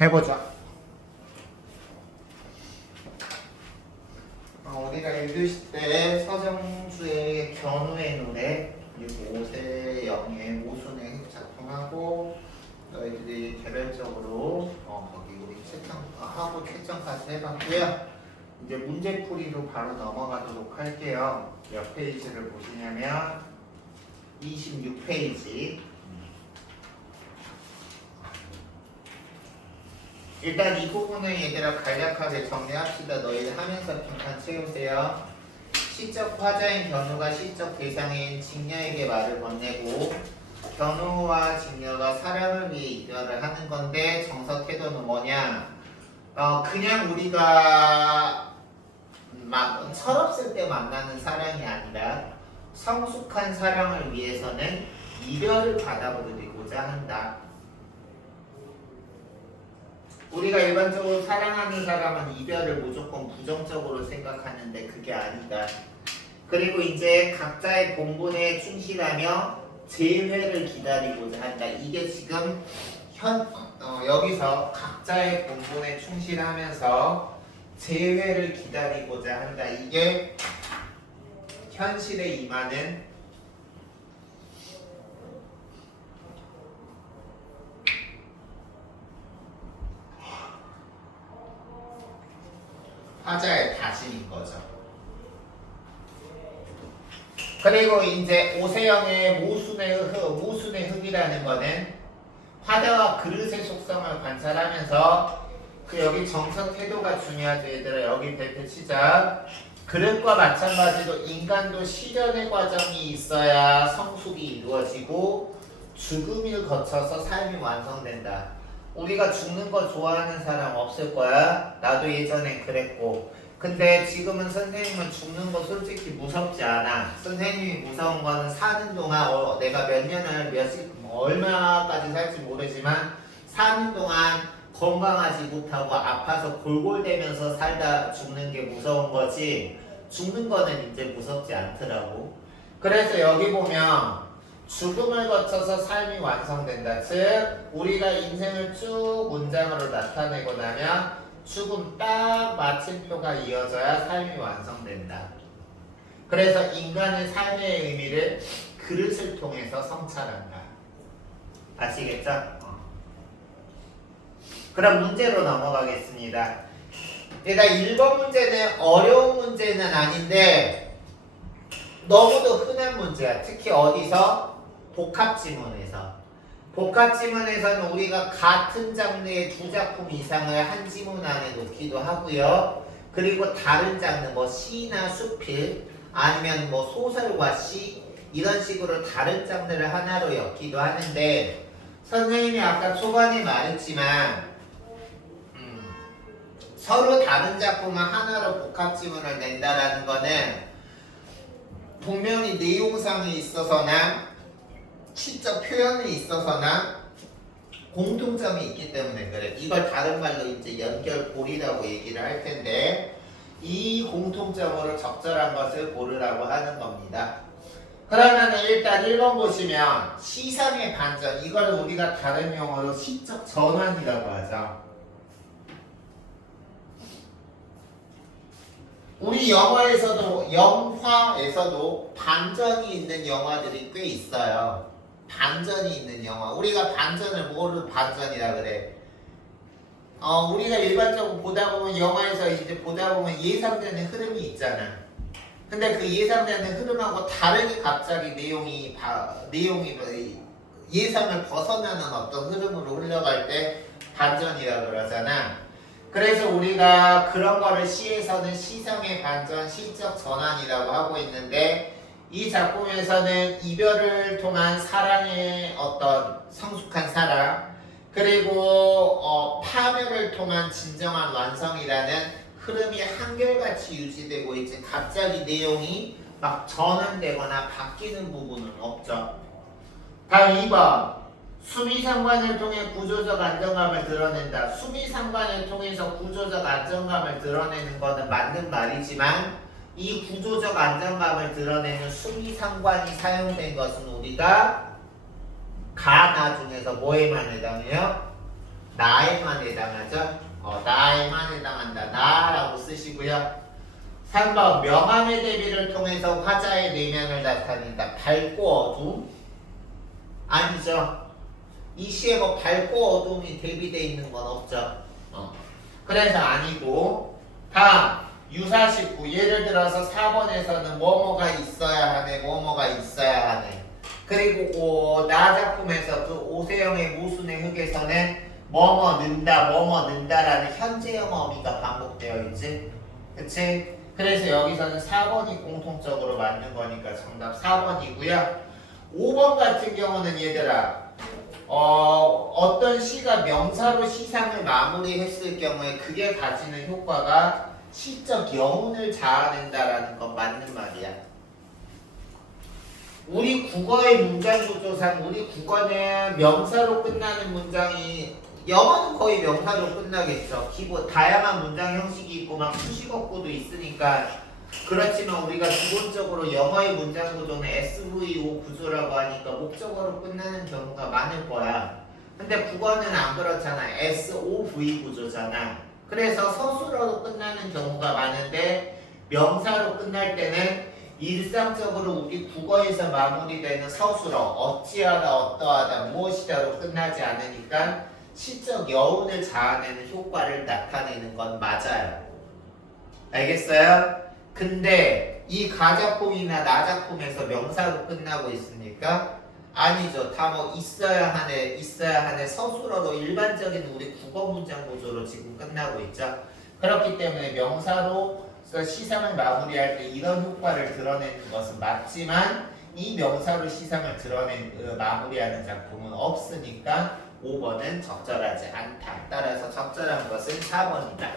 해보자. 우리가 읽으실 때 서정수의 견우의 노래 그리고 오세영의 모순의 작품하고 너희들이 개별적으로 거기 우리 채점하고 채점까지 해봤고요. 이제 문제풀이로 바로 넘어가도록 할게요. 몇 페이지를 보시냐면 26페이지. 일단 이 부분을 얘들아 간략하게 정리합시다. 너희들 하면서 빈칸 채우세요. 시적 화자인 견우가 시적 대상인 직녀에게 말을 건네고 견우와 직녀가 사랑을 위해 이별을 하는 건데 정서 태도는 뭐냐? 그냥 우리가 막 철없을 때 만나는 사랑이 아니라 성숙한 사랑을 위해서는 이별을 받아들이고자 한다. 우리가 일반적으로 사랑하는 사람은 이별을 무조건 부정적으로 생각하는데 그게 아니다. 그리고 이제 각자의 본분에 충실하며 재회를 기다리고자 한다. 이게 지금 여기서 각자의 본분에 충실하면서 재회를 기다리고자 한다. 이게 현실에 임하는 화자의 다짐인 거죠. 그리고 이제 오세영의 모순의 흙이라는 거는 화자와 그릇의 속성을 관찰하면서 그 여기 정서 태도가 중요하죠. 얘들아 여기 벨트 치자. 그릇과 마찬가지로 인간도 실현의 과정이 있어야 성숙이 이루어지고 죽음을 거쳐서 삶이 완성된다. 우리가 죽는 거 좋아하는 사람 없을 거야. 나도 예전에 그랬고. 근데 지금은 선생님은 죽는 거 솔직히 무섭지 않아. 선생님이 무서운 거는 사는 동안 내가 몇 년을 얼마까지 살지 모르지만 사는 동안 건강하지 못하고 아파서 골골대면서 살다 죽는 게 무서운 거지 죽는 거는 이제 무섭지 않더라고. 그래서 여기 보면 죽음을 거쳐서 삶이 완성된다. 즉 우리가 인생을 쭉 문장으로 나타내고 나면 죽음 딱 마침표가 이어져야 삶이 완성된다. 그래서 인간의 삶의 의미를 그릇을 통해서 성찰한다. 아시겠죠? 그럼 문제로 넘어가겠습니다. 일단 1번 문제는 어려운 문제는 아닌데 너무도 흔한 문제야. 특히 어디서? 복합지문에서. 복합지문에서는 우리가 같은 장르의 두 작품 이상을 한 지문 안에 놓기도 하고요. 그리고 다른 장르 뭐 시나 수필 아니면 뭐 소설과 시 이런 식으로 다른 장르를 하나로 엮기도 하는데 선생님이 아까 초반에 말했지만 서로 다른 작품을 하나로 복합지문을 낸다라는 거는 분명히 내용상에 있어서나 시적 표현에 있어서나 공통점이 있기 때문에 그래. 이걸 다른 말로 이제 연결고리라고 얘기를 할 텐데 이 공통점으로 적절한 것을 고르라고 하는 겁니다. 그러면 일단 1번 보시면 시상의 반전, 이걸 우리가 다른 용어로 시적 전환이라고 하죠. 우리 영화에서도 반전이 있는 영화들이 꽤 있어요. 반전이 있는 영화. 우리가 반전을 뭐로 반전이라 그래? 우리가 일반적으로 보다 보면 영화에서 이제 보다 보면 예상되는 흐름이 있잖아. 근데 그 예상되는 흐름하고 다르게 갑자기 내용이 예상을 벗어나는 어떤 흐름으로 흘러갈 때 반전이라고 그러잖아. 그래서 우리가 그런 거를 시에서는 시성의 반전, 시적 전환이라고 하고 있는데 이 작품에서는 이별을 통한 사랑의 어떤 성숙한 사랑 그리고 파멸을 통한 진정한 완성이라는 흐름이 한결같이 유지되고 있지 갑자기 내용이 막 전환되거나 바뀌는 부분은 없죠. 다음 2번 수미상관을 통해 구조적 안정감을 드러낸다. 수미상관을 통해서 구조적 안정감을 드러내는 것은 맞는 말이지만 이 구조적 안정감을 드러내는 수미상관이 사용된 것은 우리가 가나 중에서 뭐에만 해당해요? 나에만 해당하죠. 나에만 해당한다. 나라고 쓰시고요. 3번 명암의 대비를 통해서 화자의 내면을 나타낸다. 밝고 어두움? 아니죠. 이 시에 뭐 밝고 어두움이 대비되어 있는 건 없죠. 그래서 아니고. 다음 유사식구. 예를 들어서 4번에서는 뭐뭐가 있어야 하네, 뭐뭐가 있어야 하네. 그리고 나 작품에서 그 오세영의 모순의 흙에서는 뭐뭐 는다, 뭐뭐 는다라는 현재형 어미가 반복되어 있지. 그치? 그래서 여기서는 4번이 공통적으로 맞는 거니까 정답 4번이고요. 5번 같은 경우는 얘들아 어떤 시가 명사로 시상을 마무리했을 경우에 그게 가지는 효과가 시적 여운을 자아낸다라는 건 맞는 말이야. 우리 국어의 문장 구조상 우리 국어는 명사로 끝나는 문장이 영어는 거의 명사로 끝나겠죠. 기본 다양한 문장 형식이 있고 막 수식어구도 있으니까 그렇지만 우리가 기본적으로 영어의 문장 구조는 SVO 구조라고 하니까 목적어로 끝나는 경우가 많을 거야. 근데 국어는 안 그렇잖아. SOV 구조잖아. 그래서 서술어로 끝나는 경우가 많은데 명사로 끝날 때는 일상적으로 우리 국어에서 마무리되는 서술어 어찌하다 어떠하다 무엇이다로 끝나지 않으니까 시적 여운을 자아내는 효과를 나타내는 건 맞아요. 알겠어요? 근데 이 가작품이나 나작품에서 명사로 끝나고 있습니까? 아니죠. 다 뭐 있어야 하네 서술어로 일반적인 우리 국어 문장 구조로 지금 끝나고 있죠. 그렇기 때문에 명사로 시상을 마무리할 때 이런 효과를 드러내는 것은 맞지만 이 명사로 시상을 마무리하는 작품은 없으니까 5번은 적절하지 않다. 따라서 적절한 것은 4번이다.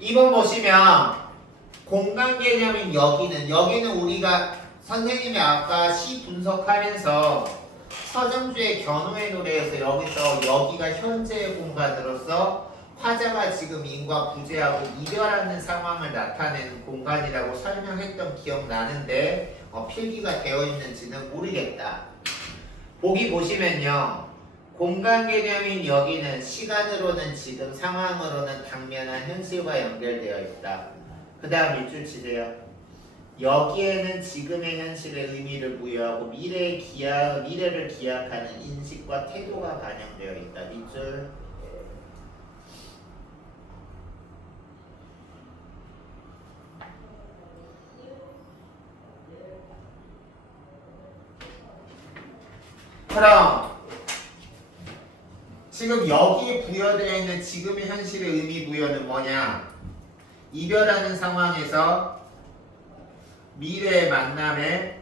2번 보시면 공간 개념인 여기는 우리가 선생님이 아까 시 분석하면서 서정주의 견우의 노래에서 여기서 여기가 현재의 공간으로서 화자가 지금 인과 부재하고 이별하는 상황을 나타내는 공간이라고 설명했던 기억나는데 필기가 되어 있는지는 모르겠다. 보기 보시면요. 공간 개념인 여기는 시간으로는 지금, 상황으로는 당면한 현실과 연결되어 있다. 그 다음 밑줄 치세요. 여기에는 지금의 현실의 의미를 부여하고 미래를 기약하는 인식과 태도가 반영되어 있다. 밑줄. 그럼 지금 여기에 부여되어 있는 지금의 현실의 의미 부여는 뭐냐? 이별하는 상황에서 미래의 만남에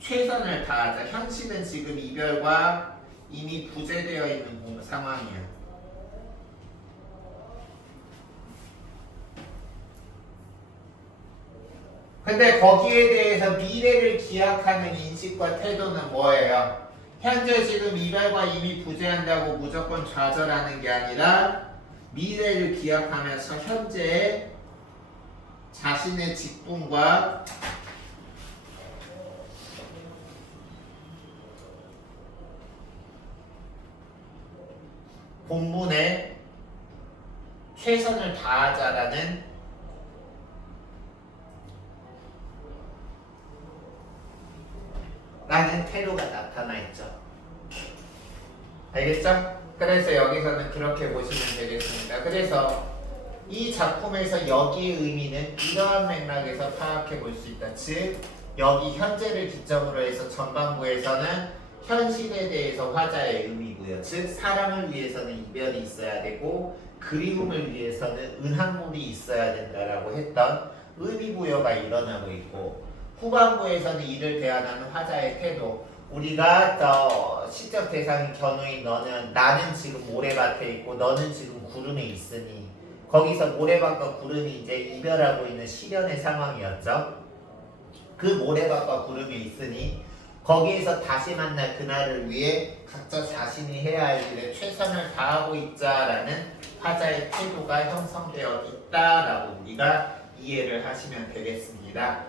최선을 다하자. 현실은 지금 이별과 이미 부재되어 있는 상황이야. 근데 거기에 대해서 미래를 기약하는 인식과 태도는 뭐예요? 현재 지금 이별과 이미 부재한다고 무조건 좌절하는 게 아니라 미래를 기약하면서 현재의 자신의 직분과 본분에 최선을 다하자라는 태도가 나타나 있죠. 알겠죠? 그래서 여기서는 그렇게 보시면 되겠습니다. 그래서 이 작품에서 여기의 의미는 이러한 맥락에서 파악해 볼 수 있다. 즉 여기 현재를 기점으로 해서 전반부에서는 현실에 대해서 화자의 의미고요. 즉 사랑을 위해서는 이별이 있어야 되고 그리움을 위해서는 은한물이 있어야 된다라고 했던 의미부여가 일어나고 있고, 후반부에서는 이를 대하는 화자의 태도, 우리가 시적 대상인 견우인 나는 지금 모래밭에 있고 너는 지금 구름에 있으니, 거기서 모래밭과 구름이 이제 이별하고 있는 시련의 상황이었죠. 그 모래밭과 구름이 있으니 거기에서 다시 만날 그날을 위해 각자 자신이 해야 할 일에 최선을 다하고 있자라는 화자의 태도가 형성되어 있다라고 우리가 이해를 하시면 되겠습니다.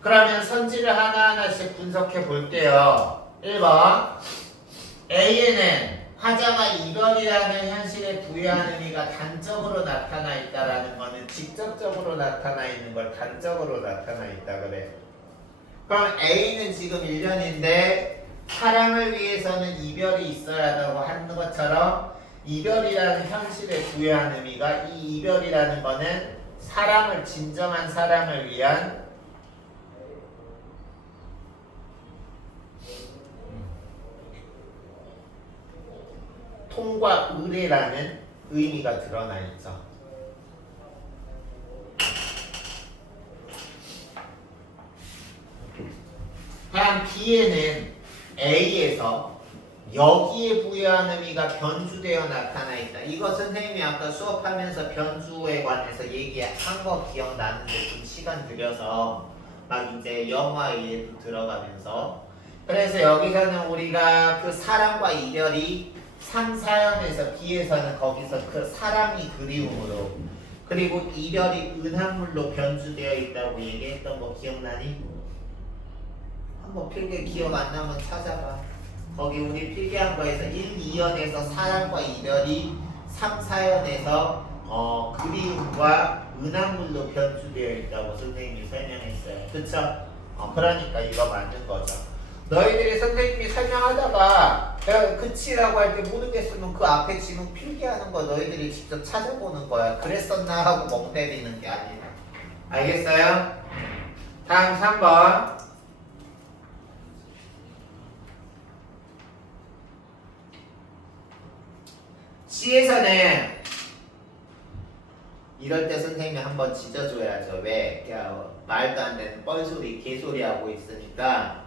그러면 선지를 하나하나씩 분석해 볼게요. 1번 A에는 화자가 이별이라는 현실에 부여한 의미가 단적으로 나타나 있다라는 거는 직접적으로 나타나 있는 걸 단적으로 나타나 있다 그래. 그럼 A는 지금 1년인데 사랑을 위해서는 이별이 있어야 한다고 하는 것처럼 이별이라는 현실에 부여한 의미가 이 이별이라는 거는 사랑을 진정한 사랑을 위한 통과 의례라는 의미가 드러나 있죠. 다음 B에는 A에서 여기에 부여한 의미가 변주되어 나타나 있다. 이거 선생님이 아까 수업하면서 변주에 관해서 얘기한 거 기억나는데 좀 시간 들여서 막 이제 영화에도 들어가면서 그래서 여기서는 우리가 그 사랑과 이별이 3, 4연에서 B에서는 거기서 그 사랑이 그리움으로 그리고 이별이 은합물로 변주되어 있다고 얘기했던 거 기억나니? 한번 필기 기억 안 나면 찾아봐. 거기 우리 필기한 거에서 1, 2연에서 사랑과 이별이 3, 4연에서 그리움과 은합물로 변주되어 있다고 선생님이 설명했어요. 그쵸? 그러니까 이거 맞는 거죠. 너희들이 선생님이 설명하다가 내가 그치라고 할 때 모르겠으면 그 앞에 지금 필기하는 거 너희들이 직접 찾아보는 거야. 그랬었나 하고 멍 때리는 게 아니라. 알겠어요? 다음 3번. C에서는 이럴 때 선생님이 한번 짖어줘야죠. 왜? 야, 말도 안 되는 뻘소리, 개소리 하고 있으니까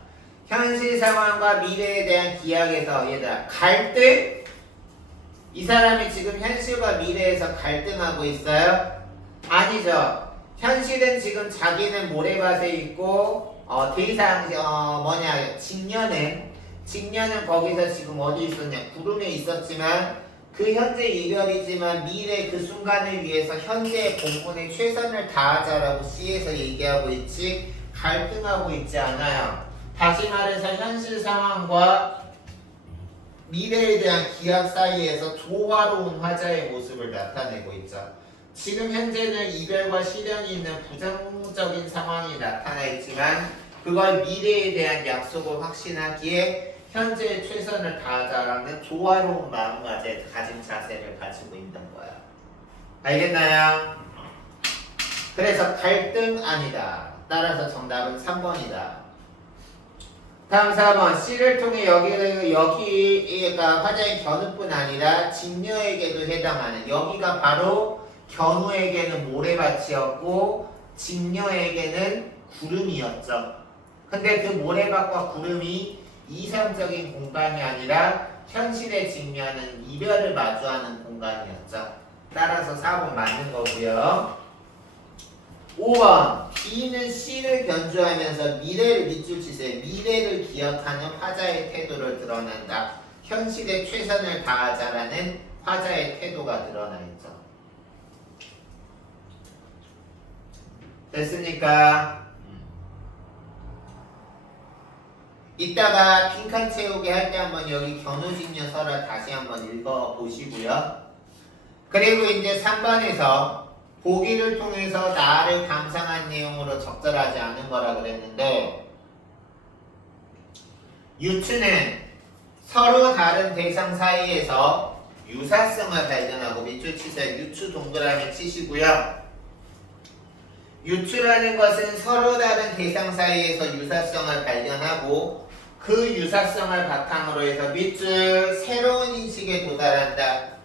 현실 상황과 미래에 대한 기약에서 얘들아 갈등? 이 사람이 지금 현실과 미래에서 갈등하고 있어요? 아니죠. 현실은 지금 자기는 모래밭에 있고 직녀는 거기서 지금 어디 있었냐 구름에 있었지만 그 현재 이별이지만 미래 그 순간을 위해서 현재의 본분에 최선을 다하자라고 C에서 얘기하고 있지 갈등하고 있지 않아요. 다시 말해서 현실 상황과 미래에 대한 기약 사이에서 조화로운 화자의 모습을 나타내고 있죠. 지금 현재는 이별과 시련이 있는 부정적인 상황이 나타나 있지만 그걸 미래에 대한 약속을 확신하기에 현재의 최선을 다하자라는 조화로운 마음가짐 자세를 가지고 있는 거야. 알겠나요? 그래서 갈등 아니다. 따라서 정답은 3번이다. 다음 4번. C를 통해 여기가 화자의 견우뿐 아니라 직녀에게도 해당하는 여기가 바로 견우에게는 모래밭이었고 직녀에게는 구름이었죠. 근데 그 모래밭과 구름이 이상적인 공간이 아니라 현실에 직면하는 이별을 마주하는 공간이었죠. 따라서 4번 맞는 거고요. 5번. B는 C를 변주하면서 미래를 밑줄 치세요. 미래를 기억하는 화자의 태도를 드러낸다. 현실에 최선을 다하자라는 화자의 태도가 드러나 있죠. 됐습니까? 이따가 빈칸 채우기 할 때 한번 여기 견우직녀서를 다시 한번 읽어보시고요. 그리고 이제 3번에서 보기를 통해서 나를 감상한 내용으로 적절하지 않은 거라 그랬는데 유추는 서로 다른 대상 사이에서 유사성을 발견하고 밑줄 치세요. 유추 동그라미 치시고요. 유추라는 것은 서로 다른 대상 사이에서 유사성을 발견하고 그 유사성을 바탕으로 해서 밑줄 새로운 인식에 도달한다.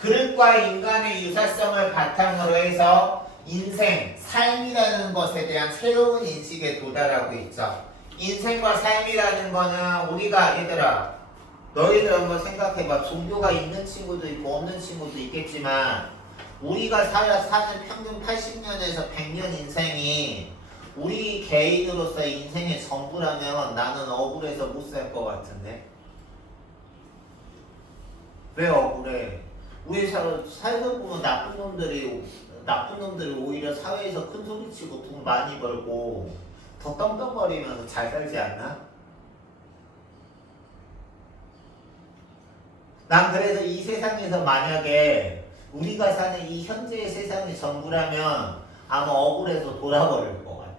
그릇과 인간의 유사성을 바탕으로 해서 인생, 삶이라는 것에 대한 새로운 인식에 도달하고 있죠. 인생과 삶이라는 거는 우리가 얘들아 너희들 한번 생각해봐. 종교가 있는 친구도 있고 없는 친구도 있겠지만 우리가 사는 평균 80년에서 100년 인생이 우리 개인으로서의 인생의 전부라면 나는 억울해서 못 살 것 같은데. 왜 억울해? 우리 살다 보면 나쁜 놈들이 오히려 사회에서 큰 소리치고 돈 많이 벌고 더 떵떵거리면서 잘 살지 않나? 난 그래서 이 세상에서 만약에 우리가 사는 이 현재의 세상이 전부라면 아마 억울해서 돌아버릴 것 같아.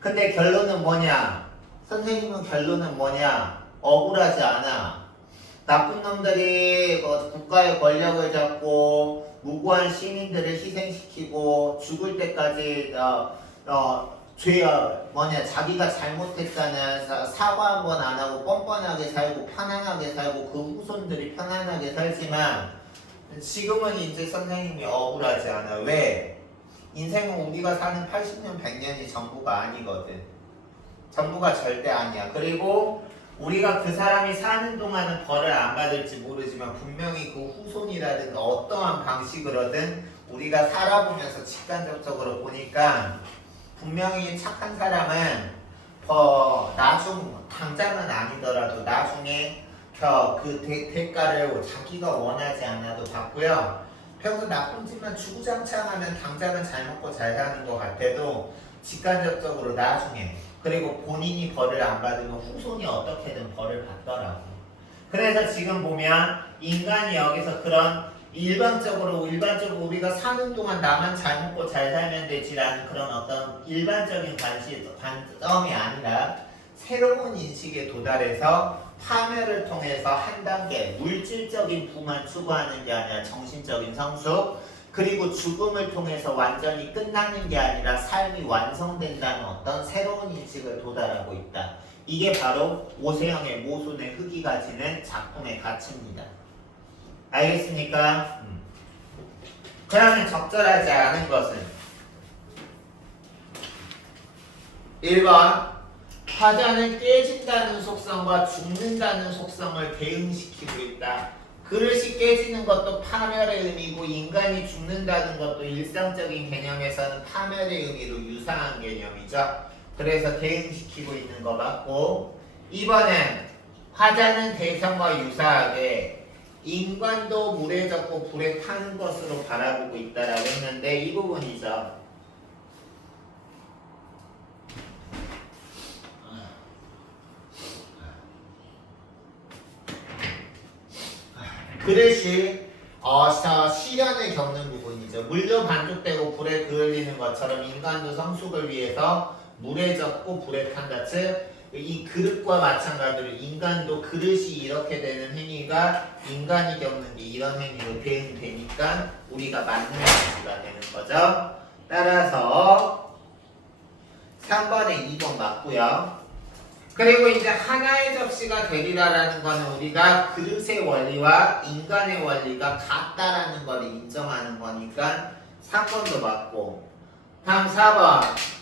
근데 결론은 뭐냐? 선생님은 결론은 뭐냐? 억울하지 않아. 나쁜 놈들이 국가의 권력을 잡고 무고한 시민들을 희생시키고 죽을 때까지 자기가 잘못했다는 사과 한 번 안 하고 뻔뻔하게 살고 편안하게 살고 그 후손들이 편안하게 살지만 지금은 이제 선생님이 억울하지 않아. 왜? 인생은 우리가 사는 80년, 100년이 전부가 아니거든. 전부가 절대 아니야. 그리고 우리가 그 사람이 사는 동안은 벌을 안 받을지 모르지만 분명히 그 후손이라든가 어떠한 방식으로든 우리가 살아보면서 직간접적으로 보니까 분명히 착한 사람은 당장은 아니더라도 나중에 그 대가를 자기가 원하지 않아도 받고요. 평소 나쁜 짓만 주구장창하면 당장은 잘 먹고 잘 사는 것 같아도 직간접적으로 나중에 그리고 본인이 벌을 안 받으면 후손이 어떻게든 벌을 받더라고. 그래서 지금 보면 인간이 여기서 그런 일반적으로 우리가 사는 동안 나만 잘 먹고 잘 살면 되지라는 그런 어떤 일반적인 관점이 아니라 새로운 인식에 도달해서 파멸을 통해서 한 단계 물질적인 부만 추구하는 게 아니라 정신적인 성숙 그리고 죽음을 통해서 완전히 끝나는 게 아니라 삶이 완성된다는 어떤 새로운 인식을 도달하고 있다. 이게 바로 오세영의 모순의 흑이 가지는 작품의 가치입니다. 알겠습니까? 그러면 적절하지 않은 것은 1번 화자는 깨진다는 속성과 죽는다는 속성을 대응시키고 있다. 그릇이 깨지는 것도 파멸의 의미고 인간이 죽는다는 것도 일상적인 개념에서는 파멸의 의미로 유사한 개념이죠. 그래서 대응시키고 있는 거 맞고 2번은 화자는 대성과 유사하게 인간도 물에 젖고 불에 타는 것으로 바라보고 있다라고 했는데 이 부분이죠. 그릇이 시련을 겪는 부분이죠. 물로 반죽되고 불에 그을리는 것처럼 인간도 성숙을 위해서 물에 젖고 불에 탄다. 즉 이 그릇과 마찬가지로 인간도 그릇이 이렇게 되는 행위가 인간이 겪는 게 이런 행위로 대응되니까 우리가 맞는 행위가 되는 거죠. 따라서 3번에 2번 맞고요. 그리고 이제 하나의 접시가 되리라라는 거는 우리가 그릇의 원리와 인간의 원리가 같다라는 걸 인정하는 거니까 3번도 맞고 다음 4번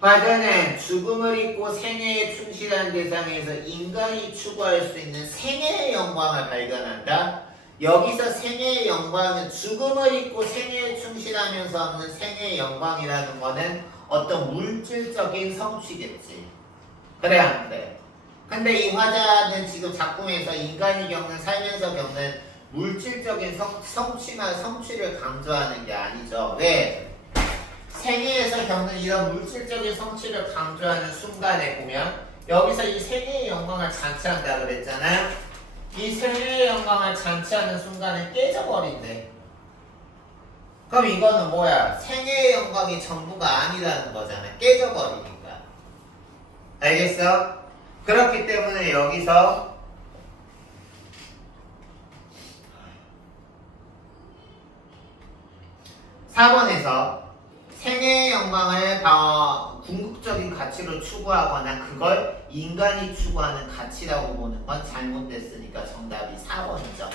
화자는 죽음을 잊고 생애에 충실한 대상에서 인간이 추구할 수 있는 생애의 영광을 발견한다. 여기서 생애의 영광은 죽음을 잊고 생애에 충실하면서 얻는 생애의 영광이라는 거는 어떤 물질적인 성취겠지. 그래 안 그래? 근데 이 화자는 지금 작품에서 인간이 살면서 겪는 물질적인 성취를 강조하는 게 아니죠. 왜? 생애에서 겪는 이런 물질적인 성취를 강조하는 순간에 보면 여기서 이 생애의 영광을 잔치한다 그랬잖아요. 이 생애의 영광을 잔치하는 순간에 깨져버린대. 그럼 이거는 뭐야? 생애의 영광이 전부가 아니라는 거잖아. 깨져버리니까. 알겠어? 그렇기 때문에 여기서 4번에서 생애의 영광을 궁극적인 가치로 추구하거나 그걸 인간이 추구하는 가치라고 보는 건 잘못됐으니까 정답이 4번이죠.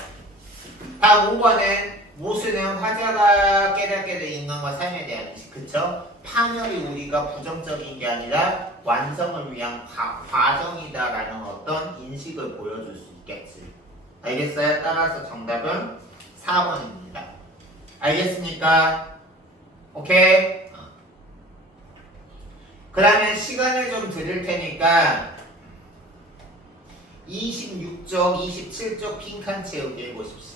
다음 5번은 모순은 화자가 깨닫게 된 인간과 삶에 대한 인식. 그쵸? 파멸이 우리가 부정적인 게 아니라 완성을 위한 과정이다라는 어떤 인식을 보여줄 수 있겠지. 알겠어요? 따라서 정답은 4번입니다. 알겠습니까? 오케이? 그러면 시간을 좀 드릴 테니까 26쪽, 27쪽 빈칸 채우기 해보십시오.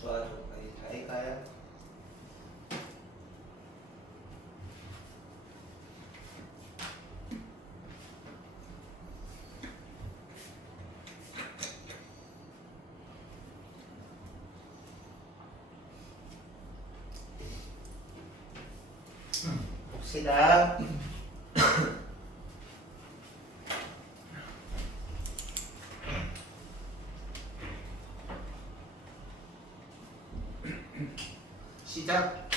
주어조까지 다 할까요? 봅시다. 시작.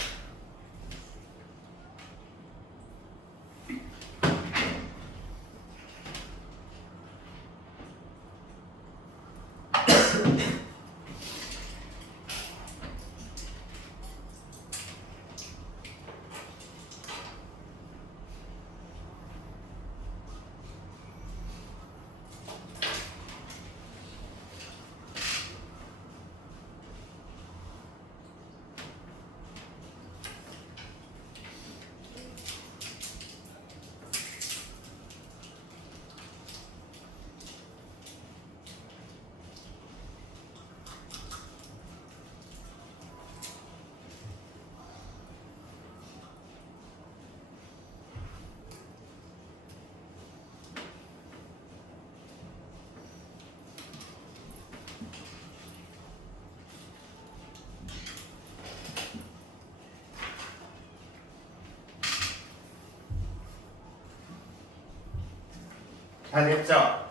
다 됐죠?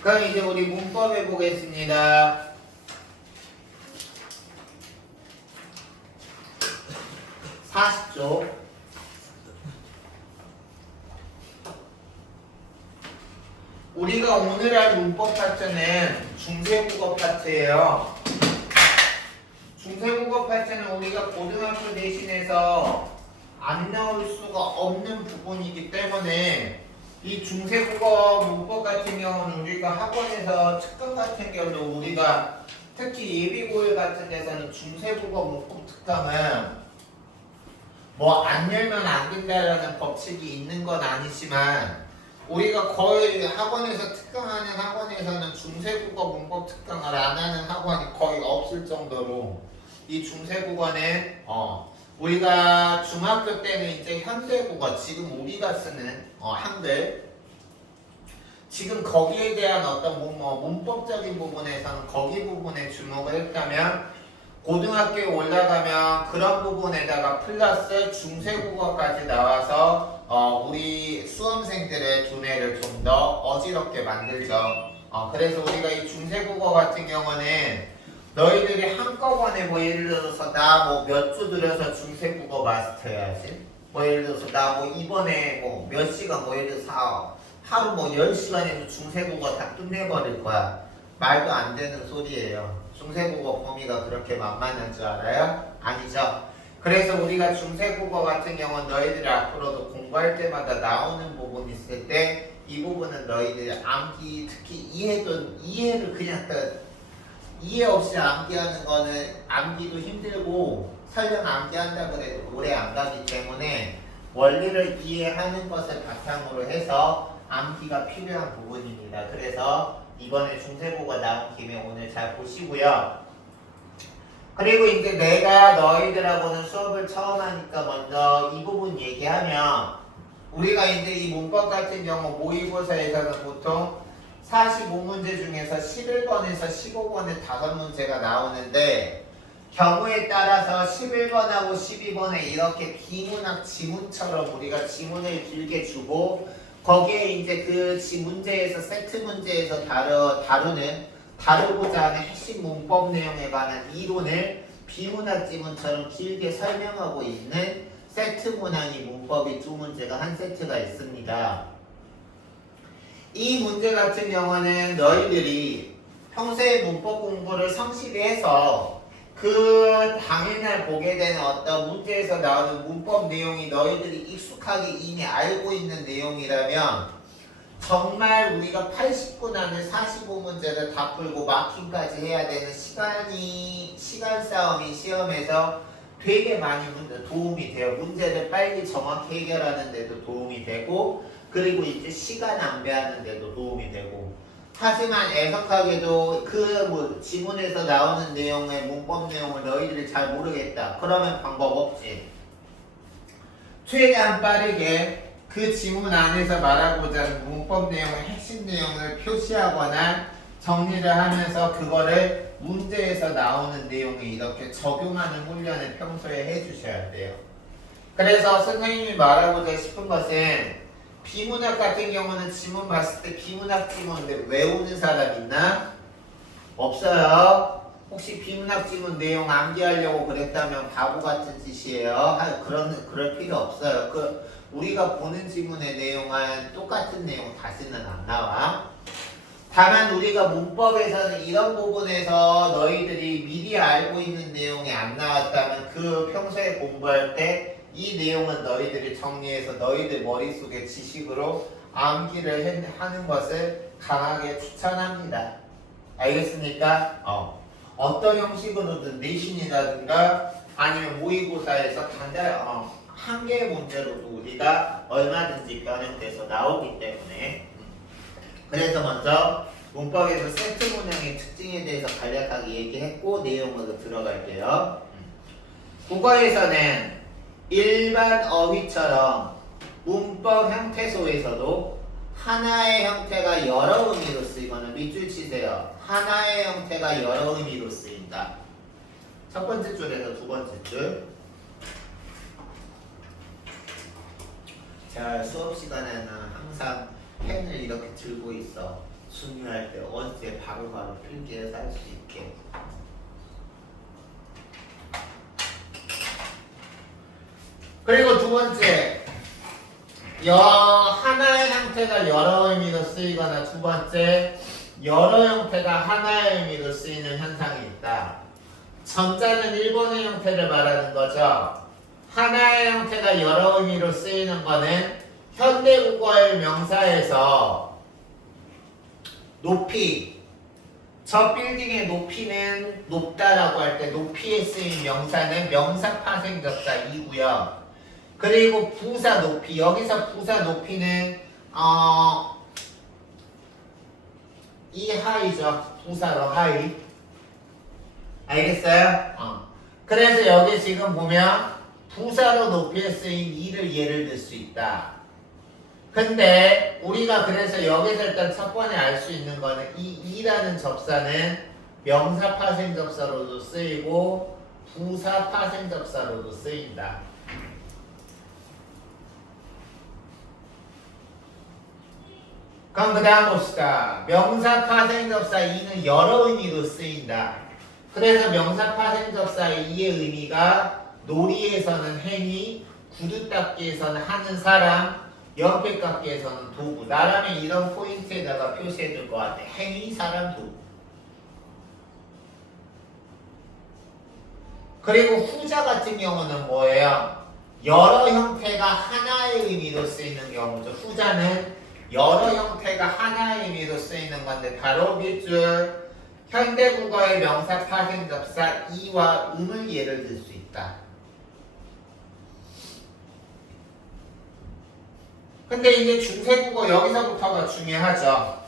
그럼 이제 우리 문법 해보겠습니다. 40쪽. 우리가 오늘 할 문법 파트는 중세국어 파트예요. 중세국어 파트는 우리가 고등학교 내신에서 안 나올 수가 없는 부분이기 때문에 이 중세국어 문법 같은 경우는 우리가 학원에서 특강 같은 경우도 우리가 특히 예비고일 같은 데서는 중세국어 문법 특강은 뭐 안 열면 안 된다라는 법칙이 있는 건 아니지만 우리가 거의 학원에서 특강하는 학원에서는 중세국어 문법 특강을 안 하는 학원이 거의 없을 정도로 이 중세국어는 우리가 중학교 때는 이제 현대국어, 지금 우리가 쓰는 한글, 지금 거기에 대한 어떤 문법적인 부분에서는 거기 부분에 주목을 했다면 고등학교에 올라가면 그런 부분에다가 플러스 중세국어까지 나와서 우리 수험생들의 두뇌를 좀 더 어지럽게 만들죠. 그래서 우리가 이 중세국어 같은 경우는 너희들이 한꺼번에 뭐 예를 들어서 나 뭐 몇 주 들여서 중세국어 마스터해야지. 뭐 예를 들어서 나 뭐 이번에 뭐 몇 시간 뭐 예를 들어서 하루 뭐 10시간에도 중세국어 다 끝내버릴 거야. 말도 안 되는 소리예요. 중세국어 범위가 그렇게 만만한 줄 알아요? 아니죠. 그래서 우리가 중세국어 같은 경우는 너희들이 앞으로도 공부할 때마다 나오는 부분이 있을 때 이 부분은 너희들이 암기, 특히 이해를 그냥 이해 없이 암기하는 거는 암기도 힘들고 설령 암기한다고 해도 오래 안 가기 때문에 원리를 이해하는 것을 바탕으로 해서 암기가 필요한 부분입니다. 그래서 이번에 중세국어 나온 김에 오늘 잘 보시고요. 그리고 이제 내가 너희들하고는 수업을 처음 하니까 먼저 이 부분 얘기하면 우리가 이제 이 문법 같은 경우 모의고사에서는 보통 45문제 중에서 11번에서 15번에 5문제가 나오는데 경우에 따라서 11번하고 12번에 이렇게 비문학 지문처럼 우리가 지문을 길게 주고 거기에 이제 그 문제에서 세트 문제에서 다루고자 하는 핵심 문법 내용에 관한 이론을 비문학 지문처럼 길게 설명하고 있는 세트 문항이 문법이 두 문제가 한 세트가 있습니다. 이 문제 같은 경우는 너희들이 평소에 문법 공부를 성실히 해서 그 당일날 보게 되는 어떤 문제에서 나오는 문법 내용이 너희들이 익숙하게 이미 알고 있는 내용이라면 정말 우리가 80분 안에 45문제를 다 풀고 마킹까지 해야 되는 시간 싸움이 시험에서 되게 많이 도움이 돼요. 문제를 빨리 정확히 해결하는 데도 도움이 되고 그리고 이제 시간 낭비하는 데도 도움이 되고 하지만 애석하게도 그 뭐 지문에서 나오는 내용의 문법 내용을 너희들이 잘 모르겠다. 그러면 방법 없지. 최대한 빠르게 그 지문 안에서 말하고자 하는 문법 내용의 핵심 내용을 표시하거나 정리를 하면서 그거를 문제에서 나오는 내용에 이렇게 적용하는 훈련을 평소에 해주셔야 돼요. 그래서 선생님이 말하고자 싶은 것은 비문학 같은 경우는 지문 봤을 때 비문학 지문인데 외우는 사람 있나? 없어요. 혹시 비문학 지문 내용 암기하려고 그랬다면 바보 같은 짓이에요. 그럴 필요 없어요. 우리가 보는 지문의 내용은 똑같은 내용 다시는 안 나와. 다만 우리가 문법에서는 이런 부분에서 너희들이 미리 알고 있는 내용이 안 나왔다면 그 평소에 공부할 때 이 내용은 너희들이 정리해서 너희들 머릿속에 지식으로 암기를 하는 것을 강하게 추천합니다. 알겠습니까? 어떤 형식으로든 내신이라든가 아니면 모의고사에서 단단 한 개의 문제로도 우리가 얼마든지 변형돼서 나오기 때문에 그래서 먼저 문법에서 세트 문형의 특징에 대해서 간략하게 얘기했고 내용으로 들어갈게요. 국어에서는 일반 어휘처럼 문법 형태소에서도 하나의 형태가 여러 의미로 쓰이거나 밑줄 치세요. 하나의 형태가 여러 의미로 쓰인다. 첫 번째 줄에서 두 번째 줄. 자, 수업 시간에는 항상 펜을 이렇게 들고 있어. 중요할 때 언제 바로바로 필기해서 할 수 있게. 그리고 두 번째, 하나의 형태가 여러 의미로 쓰이거나 두 번째, 여러 형태가 하나의 의미로 쓰이는 현상이 있다. 전자는 일본의 형태를 말하는 거죠. 하나의 형태가 여러 의미로 쓰이는 거는 현대국어의 명사에서 높이, 저 빌딩의 높이는 높다라고 할 때 높이에 쓰인 명사는 명사 파생접사 2고요. 그리고 부사 높이, 여기서 부사 높이는 이 하이죠. 부사로 하이. 알겠어요? 그래서 여기 지금 보면 부사로 높이에 쓰인 이를 예를 들 수 있다. 근데 우리가 그래서 여기서 일단 첫 번에 알 수 있는 거는 이 이라는 접사는 명사 파생 접사로도 쓰이고 부사 파생 접사로도 쓰인다. 그럼 그 다음 봅시다. 명사 파생접사 2는 여러 의미로 쓰인다. 그래서 명사 파생접사 2의 의미가 놀이에서는 행위, 구두 닦기에서는 하는 사람, 연필 깎기에서는 도구. 나라면 이런 포인트에다가 표시해 줄 것 같아. 행위, 사람, 도구. 그리고 후자 같은 경우는 뭐예요? 여러 형태가 하나의 의미로 쓰이는 경우죠. 후자는 여러 형태가 하나의 의미로 쓰이는 건데 바로 밑줄 현대국어의 명사 파생접사 이와 음을 예를 들 수 있다. 근데 이제 중세국어 여기서부터가 중요하죠.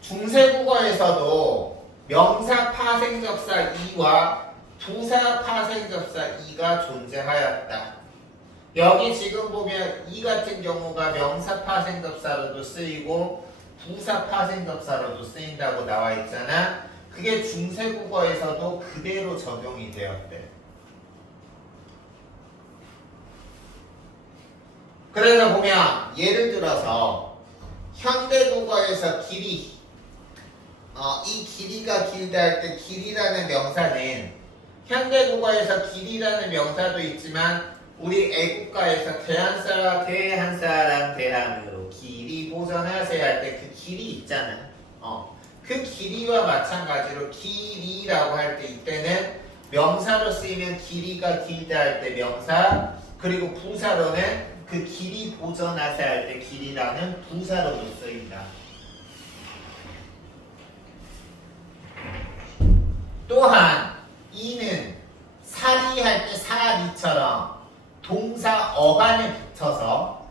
중세국어에서도 명사 파생접사 이와 부사 파생접사 이가 존재하였다. 여기 지금 보면 이 같은 경우가 명사 파생접사로도 쓰이고 부사 파생접사로도 쓰인다고 나와 있잖아. 그게 중세국어에서도 그대로 적용이 되었대. 그래서 보면 예를 들어서 현대국어에서 길이 이 길이가 길다 할 때 길이라는 명사는 현대국어에서 길이라는 명사도 있지만 우리 애국가에서 대한사랑 대한으로 길이 보전하세요 할 때 그 길이 있잖아. 그 길이와 마찬가지로 길이라고 할 때 이때는 명사로 쓰이면 길이가 길다 할 때 명사, 그리고 부사로는 그 길이 보전하세요 할 때 길이라는 부사로도 쓰인다. 또한 이는 사리 할 때 사리처럼 동사 어간에 붙어서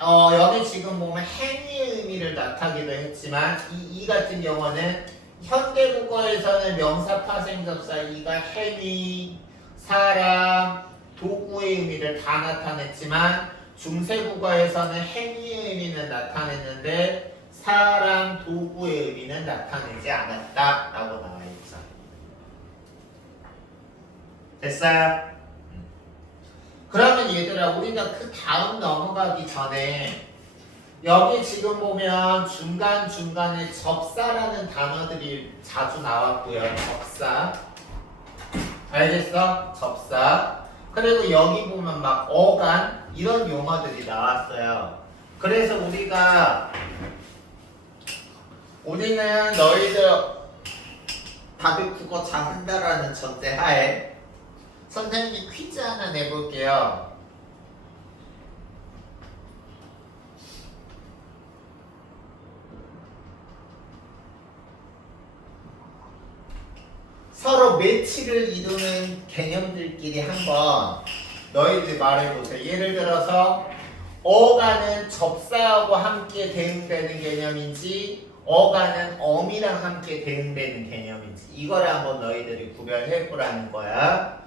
여기 지금 보면 행위의 의미를 나타내기도 했지만 이 같은 경우는 현대국어에서는 명사 파생접사 이가 행위, 사람, 도구의 의미를 다 나타냈지만 중세국어에서는 행위의 의미는 나타냈는데 사람, 도구의 의미는 나타내지 않았다라고 나와 있죠. 됐어요? 그러면 얘들아 우리가 그 다음 넘어가기 전에 여기 지금 보면 중간중간에 접사라는 단어들이 자주 나왔고요. 접사. 알겠어? 접사. 그리고 여기 보면 막 어간 이런 용어들이 나왔어요. 그래서 우리는 너희들 다들 국어 잘한다라는 전제 하에 선생님이 퀴즈 하나 내볼게요. 서로 매치를 이루는 개념들끼리 한번 너희들 말해보세요. 예를 들어서 어가는 접사하고 함께 대응되는 개념인지 어가는 어미랑 함께 대응되는 개념인지 이거를 한번 너희들이 구별해보라는 거야.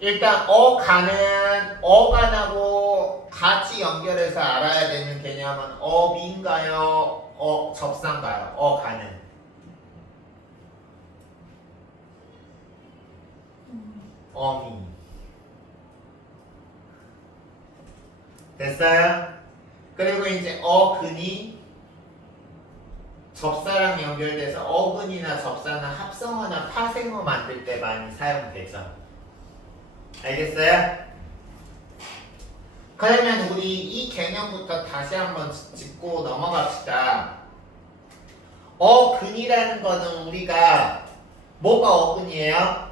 일단 어간하고 같이 연결해서 알아야 되는 개념은 어미인가요? 접사인가요? 어간은 어미. 됐어요? 그리고 이제 어근이 접사랑 연결돼서 어근이나 접사는 합성어나 파생어 만들 때 많이 사용되죠. 알겠어요? 그러면 우리 이 개념부터 다시 한번 짚고 넘어갑시다. 어근이라는 거는 우리가 뭐가 어근이에요?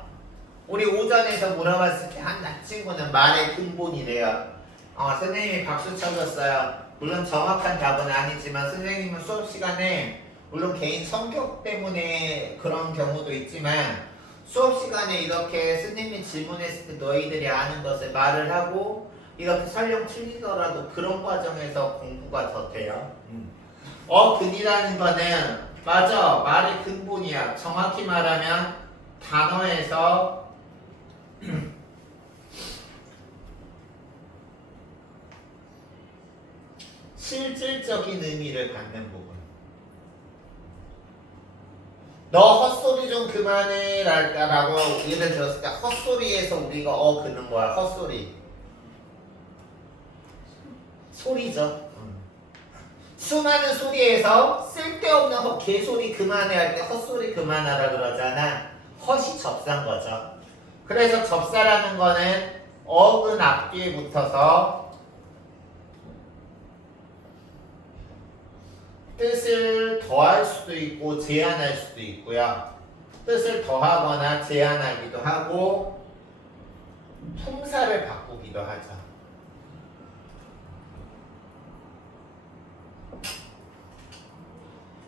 우리 오전에서 물어봤을 때 한 친구는 말의 근본이래요. 선생님이 박수 쳐줬어요. 물론 정확한 답은 아니지만 선생님은 수업 시간에 물론 개인 성격 때문에 그런 경우도 있지만 수업 시간에 이렇게 선생님이 질문했을 때 너희들이 아는 것을 말을 하고 이렇게 설령 틀리더라도 그런 과정에서 공부가 더 돼요. 근이라는 거는 맞아 말의 근본이야. 정확히 말하면 단어에서 실질적인 의미를 갖는 부분. 너 헛소리 좀 그만해 라고 예를 들었을 때 헛소리에서 우리가 그는 거야. 헛소리 소리죠. 수많은 소리에서 쓸데없는 개소리 그만해 할 때 헛소리 그만하라 그러잖아. 헛이 접사인 거죠. 그래서 접사라는 거는 어근 앞뒤에 붙어서 뜻을 더할 수도 있고 제한할 수도 있고요. 뜻을 더하거나 제한하기도 하고 품사를 바꾸기도 하죠.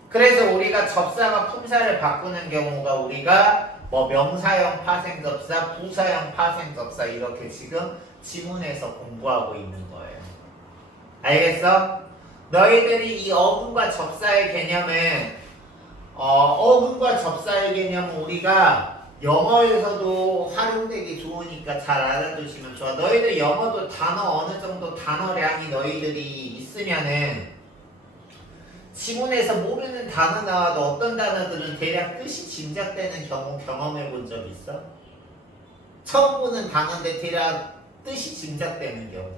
그래서 우리가 접사가 품사를 바꾸는 경우가 우리가 명사형 파생접사, 부사형 파생접사 이렇게 지금 지문에서 공부하고 있는 거예요. 알겠어? 너희들이 이 어근과 접사의 개념은 어근과 접사의 개념은 우리가 영어에서도 활용되기 좋으니까 잘 알아두시면 좋아. 너희들 영어도 단어 어느 정도 단어량이 너희들이 있으면은 지문에서 모르는 단어 나와도 어떤 단어들은 대략 뜻이 짐작되는 경우 경험해 본 적 있어? 처음 보는 단어인데 대략 뜻이 짐작되는 경우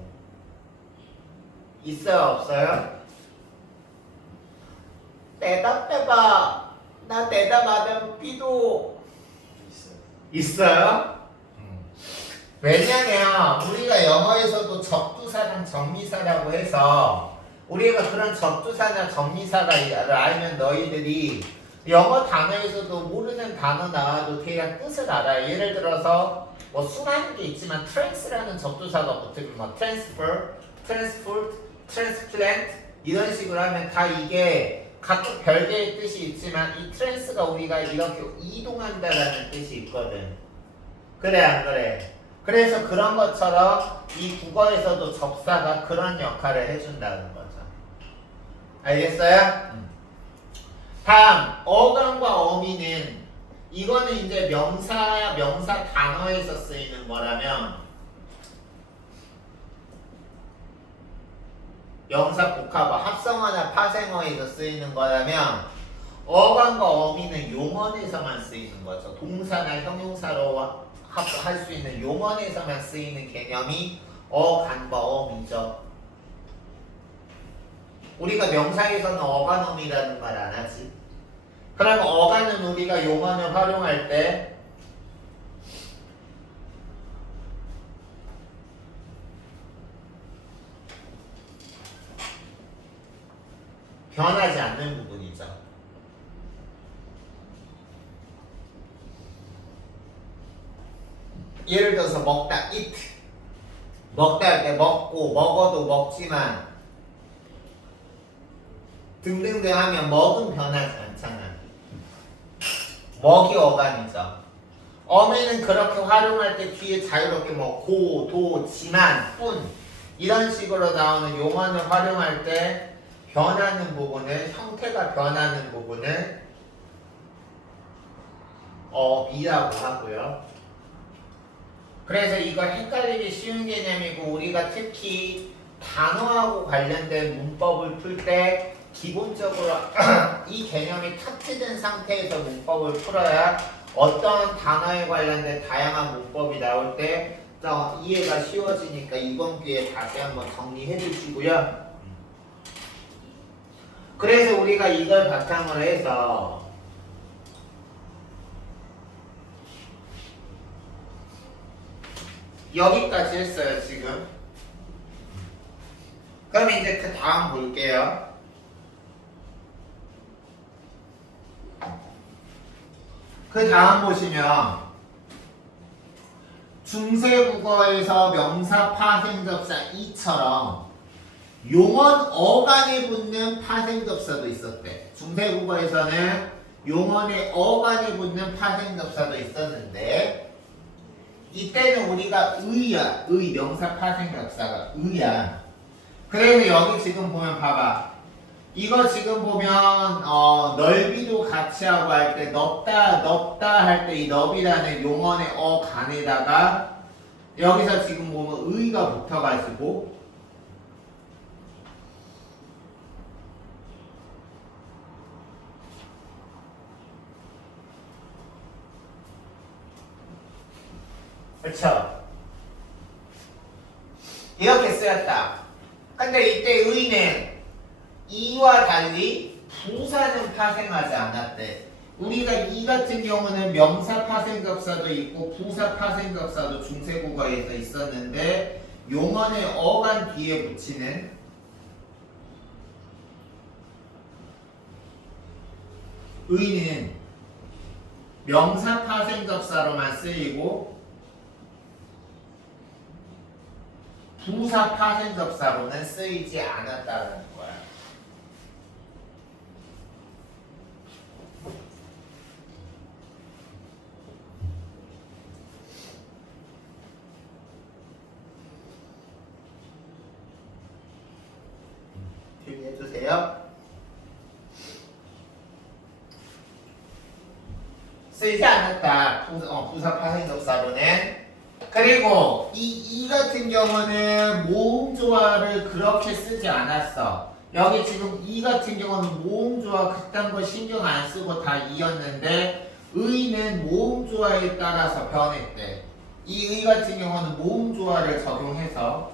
있어요? 없어요? 대답해봐. 나 대답 안 하면 삐도 있어요? 왜냐면 우리가 영어에서도 접두사랑 접미사라고 해서 우리가 그런 접두사나 접미사를 알면 너희들이 영어 단어에서도 모르는 단어 나와도 대략 뜻을 알아요. 예를 들어서 수많은 게 있지만 trans라는 접두사가 붙으면 transfer, transport, transplant 이런 식으로 하면 다 이게 각각 별개의 뜻이 있지만 이 trans가 우리가 이렇게 이동한다라는 뜻이 있거든. 그래 안 그래? 그래서 그런 것처럼 이 국어에서도 접사가 그런 역할을 해준다는 거죠. 알겠어요? 다음 어간과 어미는 이거는 이제 명사 단어에서 쓰이는 거라면 명사 복합어 합성어나 파생어에서 쓰이는 거라면 어간과 어미는 용언에서만 쓰이는 거죠. 동사나 형용사로 할 수 있는 용언에서만 쓰이는 개념이 어간과 어미죠. 우리가 명사에서는 어간어미라는 말 안 하지. 그럼 어간은 우리가 용언을 활용할 때 변하지 않는 부분이죠. 예를 들어서 먹다, eat. 먹다 할 때 먹고, 먹어도 먹지만 등등등 하면 먹은 변하지 않잖아. 먹이 어간이죠. 어미는 그렇게 활용할 때 뒤에 자유롭게 뭐 고, 도, 지만, 뿐 이런 식으로 나오는 용언을 활용할 때 변하는 부분을, 형태가 변하는 부분을 어미라고 하고요. 그래서 이걸 헷갈리기 쉬운 개념이고 우리가 특히 단어하고 관련된 문법을 풀 때 기본적으로 이 개념이 탑재된 상태에서 문법을 풀어야 어떤 단어에 관련된 다양한 문법이 나올 때 이해가 쉬워지니까 이번 기회에 다시 한번 정리해 주시고요. 그래서 우리가 이걸 바탕으로 해서 여기까지 했어요, 지금. 그럼 이제 그 다음 볼게요. 그 다음 보시면 중세국어에서 명사 파생접사 이처럼 용언 어간에 붙는 파생접사도 있었대. 중세국어에서는 용언에 어간에 붙는 파생접사도 있었는데 이때는 우리가 의야. 의 명사 파생접사가 의야. 그래서 여기 지금 보면 봐봐. 이거 지금 보면 넓이도 같이 하고 할 때 넓다 할 때 이 넓이라는 용언의 어간에다가 여기서 지금 보면 의가 붙어가지고 그렇죠? 이렇게 쓰였다. 근데 이때 의는 이와 달리 부사는 파생하지 않았대. 우리가 이 같은 경우는 명사 파생접사도 있고 부사 파생접사도 중세국어에서 있었는데 용언의 어간 뒤에 붙이는 의는 명사 파생접사로만 쓰이고 부사 파생접사로는 쓰이지 않았다는 거야. 주의해주세요. 쓰이지 않았다. 부사 파생접사로는. 그리고 이 같은 경우는 모음조화를 그렇게 쓰지 않았어. 여기 지금 이 같은 경우는 모음조화 그딴 거 신경 안 쓰고 다 이었는데 의는 모음조화에 따라서 변했대. 이 의 같은 경우는 모음조화를 적용해서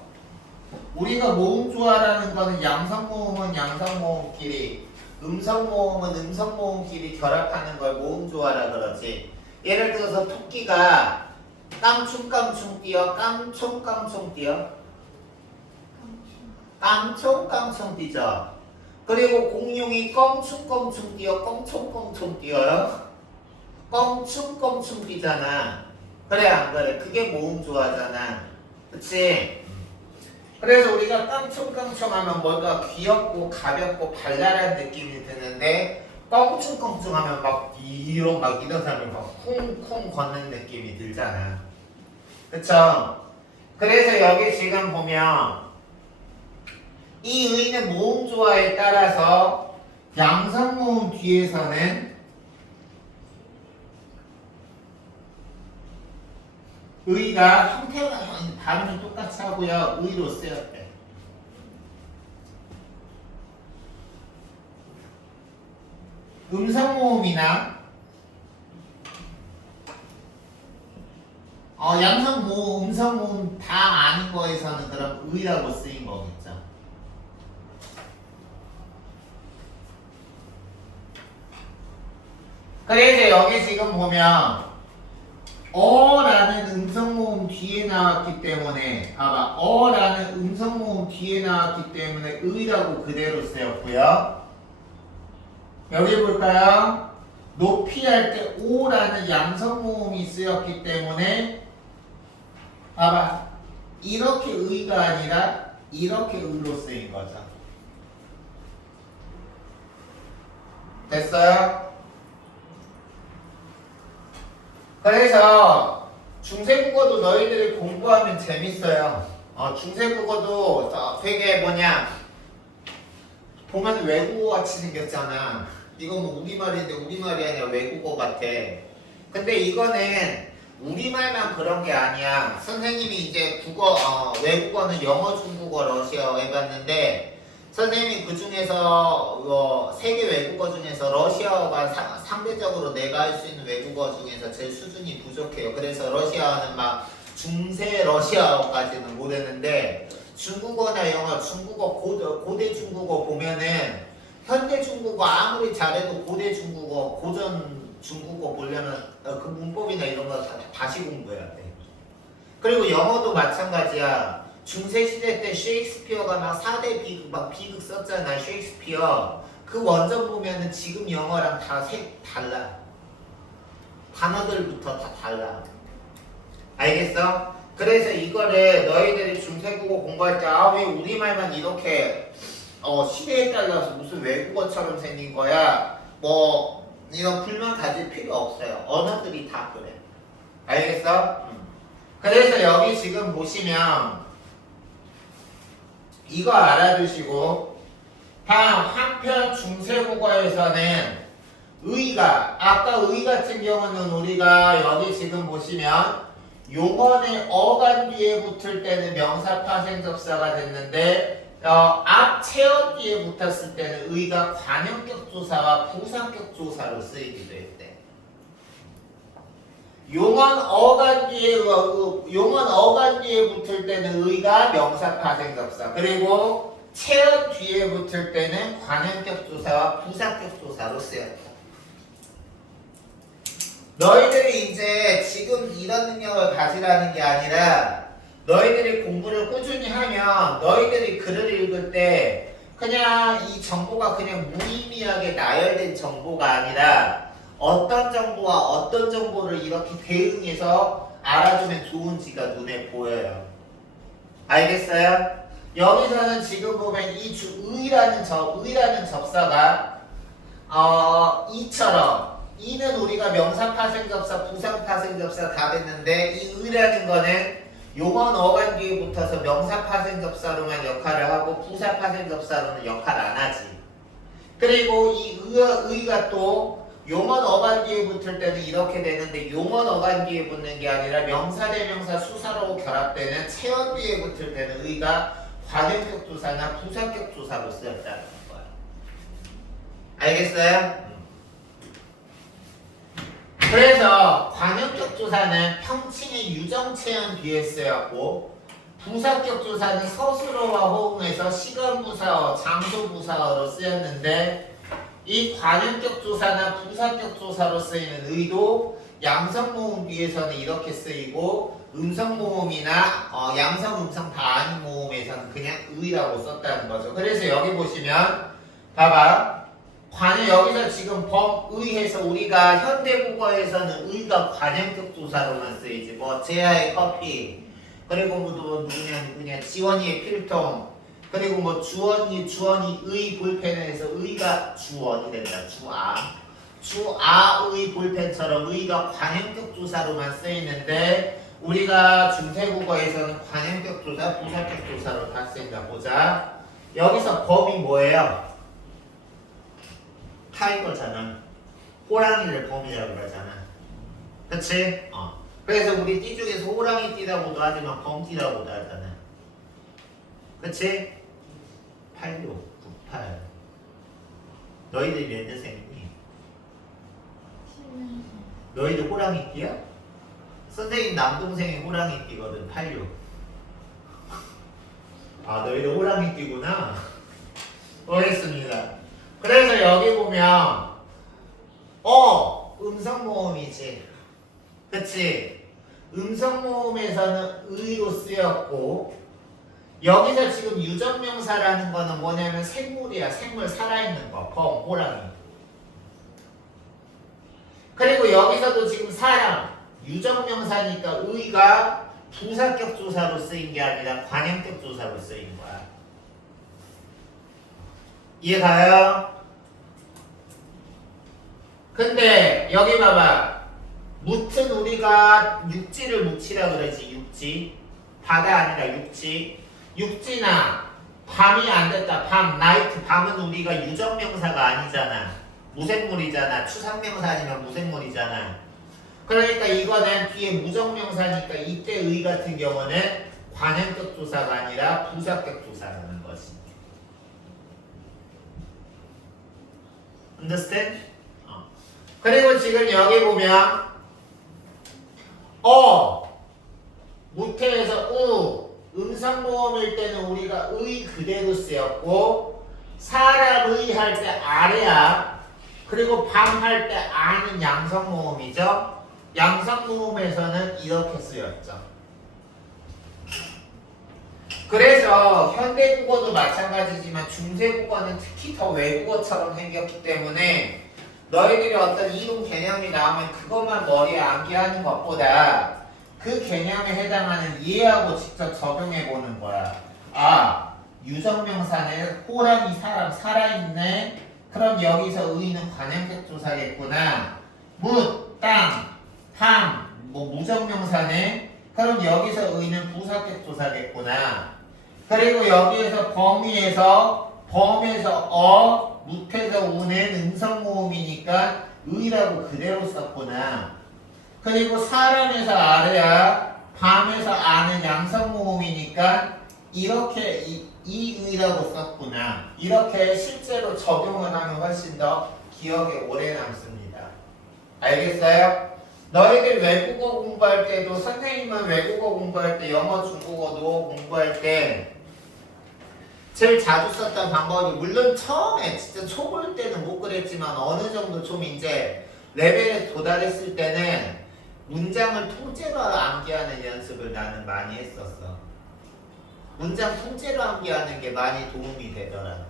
우리가 모음조화라는 거는 양성모음은 양성모음끼리 음성모음은 음성모음끼리 결합하는 걸 모음조화라 그러지. 예를 들어서 토끼가 깡충깡충 뛰어 깡총깡총 뛰어 깡총깡총 뛰죠. 그리고 공룡이 껑충껑충 뛰어 껑총껑총 뛰어요. 껑충껑충 뛰잖아. 그래 안 그래? 그게 모음조화잖아. 그치? 그래서 우리가 깡총깡총 하면 뭔가 귀엽고 가볍고 발랄한 느낌이 드는데 껑충껑충 하면 막 이런 사람이 막 쿵쿵 걷는 느낌이 들잖아. 그쵸? 그래서 여기 지금 보면 이 의는 모음조화에 따라서 양성모음 뒤에서는 의가 형태가 발음은 똑같이 하고요. 의로 쓰였대. 음성모음이나 양성모음, 음성모음 다 아닌 거에서는 그럼 의라고 쓰인 거겠죠. 그래서 여기 지금 보면 어라는 음성모음 뒤에 나왔기 때문에 봐봐, 어라는 음성모음 뒤에 나왔기 때문에 의라고 그대로 쓰였고요. 여기 볼까요? 높이 할 때 오라는 양성모음이 쓰였기 때문에 봐봐, 이렇게 의가 아니라 이렇게 의로 쓰인 거죠. 됐어요? 그래서 중세국어도 너희들이 공부하면 재밌어요. 중세국어도 되게 보면 외국어 같이 생겼잖아. 이거 뭐 우리말인데 우리말이 아니라 외국어 같아. 근데 이거는 우리말만 그런 게 아니야. 선생님이 이제 외국어는 영어, 중국어, 러시아어 해봤는데 선생님이 그 중에서 세계 외국어 중에서 러시아어가 상대적으로 내가 할 수 있는 외국어 중에서 제일 수준이 부족해요. 그래서 러시아어는 막 중세 러시아어까지는 모르는데 중국어나 영어, 중국어 고대 중국어 보면은 현대 중국어 아무리 잘해도 고대 중국어, 고전 중국어 보려면 그 문법이나 이런 거 다시 공부해야 돼. 그리고 영어도 마찬가지야. 중세시대 때 셰익스피어가 막 4대 비극 썼잖아. 셰익스피어. 그 원전 보면은 지금 영어랑 다 달라. 단어들부터 다 달라. 알겠어? 그래서 이거를 너희들이 중세국어 공부할 때 왜 우리말만 이렇게 시대에 따라서 무슨 외국어처럼 생긴 거야? 이런 불만 가질 필요 없어요. 언어들이 다 그래. 알겠어? 그래서 여기 지금 보시면 이거 알아두시고 한편 중세국어에서는 의가 아까 의 같은 경우는 우리가 여기 지금 보시면 용언의 어간 뒤에 붙을 때는 명사 파생접사가 됐는데 앞 체어 뒤에 붙었을 때는 의가 관형격 조사와 부사격 조사로 쓰이기도 했대. 용언 어간 뒤에 붙을 때는 의가 명사 파생접사, 그리고 체어 뒤에 붙을 때는 관형격 조사와 부사격 조사로 쓰였다. 너희들이 이제 지금 이런 능력을 가지라는 게 아니라 너희들이 공부를 꾸준히 하면 너희들이 글을 읽을 때 그냥 이 정보가 그냥 무의미하게 나열된 정보가 아니라 어떤 정보와 어떤 정보를 이렇게 대응해서 알아주면 좋은지가 눈에 보여요. 알겠어요? 여기서는 지금 보면 이 의라는 접사가 이처럼 이는 우리가 명사 파생접사, 부사 파생접사 다 됐는데 이 의라는 거는 용언 어간 뒤에 붙어서 명사 파생접사로만 역할을 하고 부사 파생접사로는 역할 안 하지. 그리고 이 의가 또 용언 어간 뒤에 붙을 때는 이렇게 되는데 용언 어간 뒤에 붙는 게 아니라 명사 대명사 수사로 결합되는 체언 뒤에 붙을 때는 의가 관형격 조사나 부사격 조사로 쓰였다는 거야. 알겠어요? 그래서 관형격 조사는 평칭의 유정체언 뒤에 쓰였고 부사격 조사는 서술어와 호응해서 시간부사어, 장소부사어로 쓰였는데 이 관형격 조사나 부사격 조사로 쓰이는 의도 양성모음 뒤에서는 이렇게 쓰이고 음성모음이나 양성, 음성 다 아닌 모음에서는 그냥 의라고 썼다는 거죠. 그래서 여기 보시면 봐봐. 여기서 지금 범의해서 우리가 현대국어에서는 의가 관형격 조사로만 쓰이지. 제아의 커피, 그리고 누구냐 지원이의 필통, 그리고 주원이 의 볼펜에서 의가 주원이 된다. 주아의 볼펜처럼 의가 관형격 조사로만 쓰이는데 우리가 중세국어에서는 관형격 조사, 부사격 조사로 다 쓰인다. 보자. 여기서 범이 뭐예요? 타이거잖아. 호랑이를 범이라고 그러잖아. 그치? 그래서 우리 띠 중에서 호랑이 띠라고도 하지만 범띠라고도 하잖아. 그치? 86, 98. 너희들 몇 년생이니? 10년생. 너희들 호랑이 띠야? 선생님 남동생이 호랑이 띠거든. 86. 아, 너희들 호랑이 띠구나. 알겠습니다. 그래서 여기 보면 음성모음이지. 그치? 음성모음에서는 의로 쓰였고 여기서 지금 유전명사라는 거는 뭐냐면 생물이야. 생물 살아있는 거. 범, 호랑이. 그리고 여기서도 지금 사람, 유전명사니까 의가 부사격 조사로 쓰인 게 아니라 관형격 조사로 쓰인 거야. 이해가요? 근데 여기 봐봐. 묻은 우리가 육지를 묻히라 그러지. 육지. 바다 아니라 육지. 육지나 밤이 안 됐다. 밤, 나이트. 밤은 우리가 유전명사가 아니잖아. 무생물이잖아. 추상명사 아니면 무생물이잖아. 그러니까 이거는 뒤에 무정명사니까 이때 의 같은 경우는 관형격 조사가 아니라 부사격 조사라는 거지. Understand? 그리고 지금 여기 보면 무태에서 음성모음일 때는 우리가 의 그대로 쓰였고 사람의 할 때 아래야. 그리고 밤 할 때 아는 양성모음이죠. 양성모음에서는 이렇게 쓰였죠. 그래서 현대국어도 마찬가지지만 중세국어는 특히 더 외국어처럼 생겼기 때문에 너희들이 어떤 이동 개념이 나오면 그것만 머리에 암기하는 것보다 그 개념에 해당하는 이해하고 직접 적용해 보는 거야. 아, 유정명사는 호랑이, 사람, 살아있네. 그럼 여기서 의는 관형격 조사겠구나. 묻, 땅, 밤, 무정명사네. 그럼 여기서 의는 부사격 조사겠구나. 그리고 여기에서 범에서 묻에서 우는 음성모음이니까 의라고 그대로 썼구나. 그리고 사람에서 아래야 밤에서 아는 양성모음이니까 이렇게 이 의라고 썼구나. 이렇게 실제로 적용을 하면 훨씬 더 기억에 오래 남습니다. 알겠어요? 너희들 외국어 공부할 때도 선생님은 외국어 공부할 때 영어, 중국어도 공부할 때 제일 자주 썼던 방법이 물론 처음에 진짜 초볼 때는 못 그랬지만 어느 정도 좀 이제 레벨에 도달했을 때는 문장을 통째로 암기하는 연습을 나는 많이 했었어. 문장 통째로 암기하는 게 많이 도움이 되더라.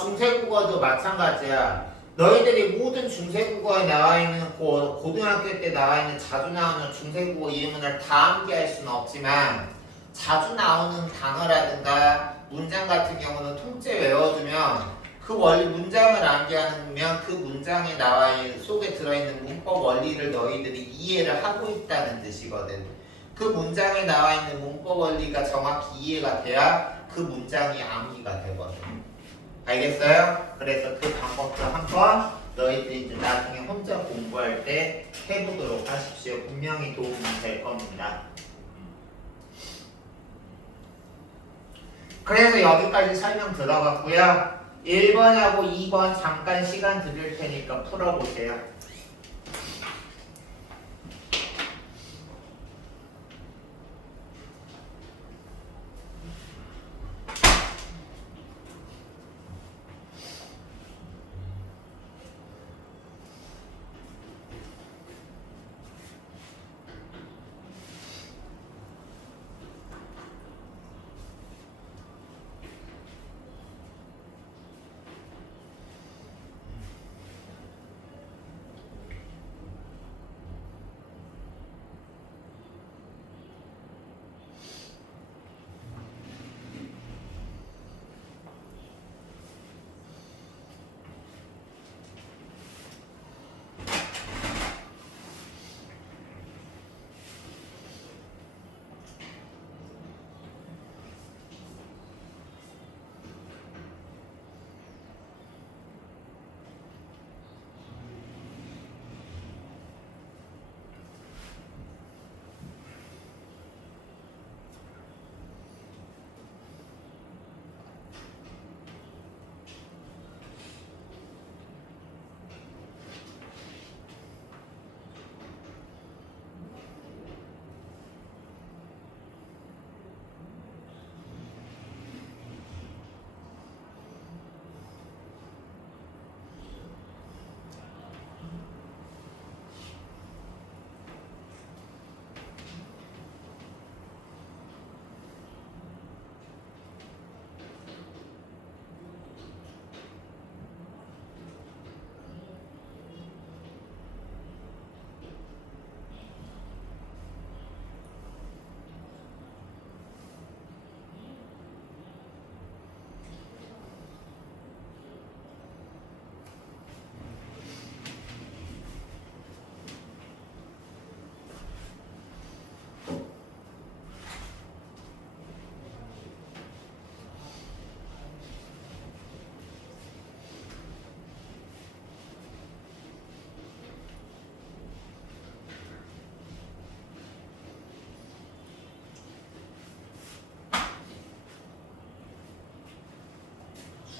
중세국어도 마찬가지야. 너희들이 모든 중세국어에 나와 있는 고등학교 때 나와 있는 자주 나오는 중세국어 예문을 다 암기할 수는 없지만 자주 나오는 단어라든가 문장 같은 경우는 통째 외워두면 그 원리 문장을 암기하면 그 문장에 속에 들어있는 문법 원리를 너희들이 이해를 하고 있다는 뜻이거든. 그 문장에 나와 있는 문법 원리가 정확히 이해가 돼야 그 문장이 암기가 되거든. 알겠어요? 그래서 그 방법도 한번 너희들이 이제 나중에 혼자 공부할 때 해보도록 하십시오. 분명히 도움이 될 겁니다. 그래서 여기까지 설명 들어갔고요. 1번하고 2번 잠깐 시간 드릴 테니까 풀어보세요.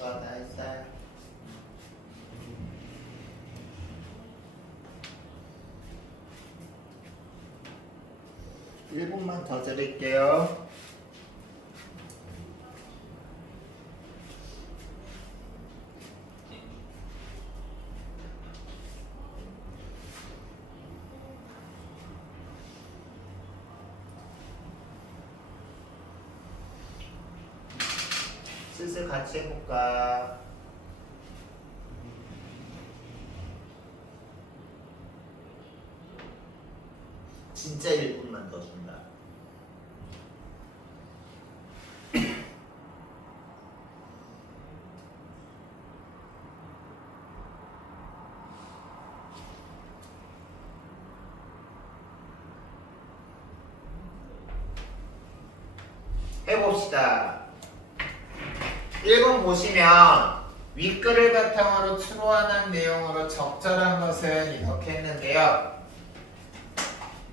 전화했어요. 1분만 더 드릴게요. 슬슬 같이 해볼까? 진짜 1분만 더 준다. 해봅시다. 1번 보시면 윗글을 바탕으로 추론한 내용으로 적절한 것은 이렇게 했는데요.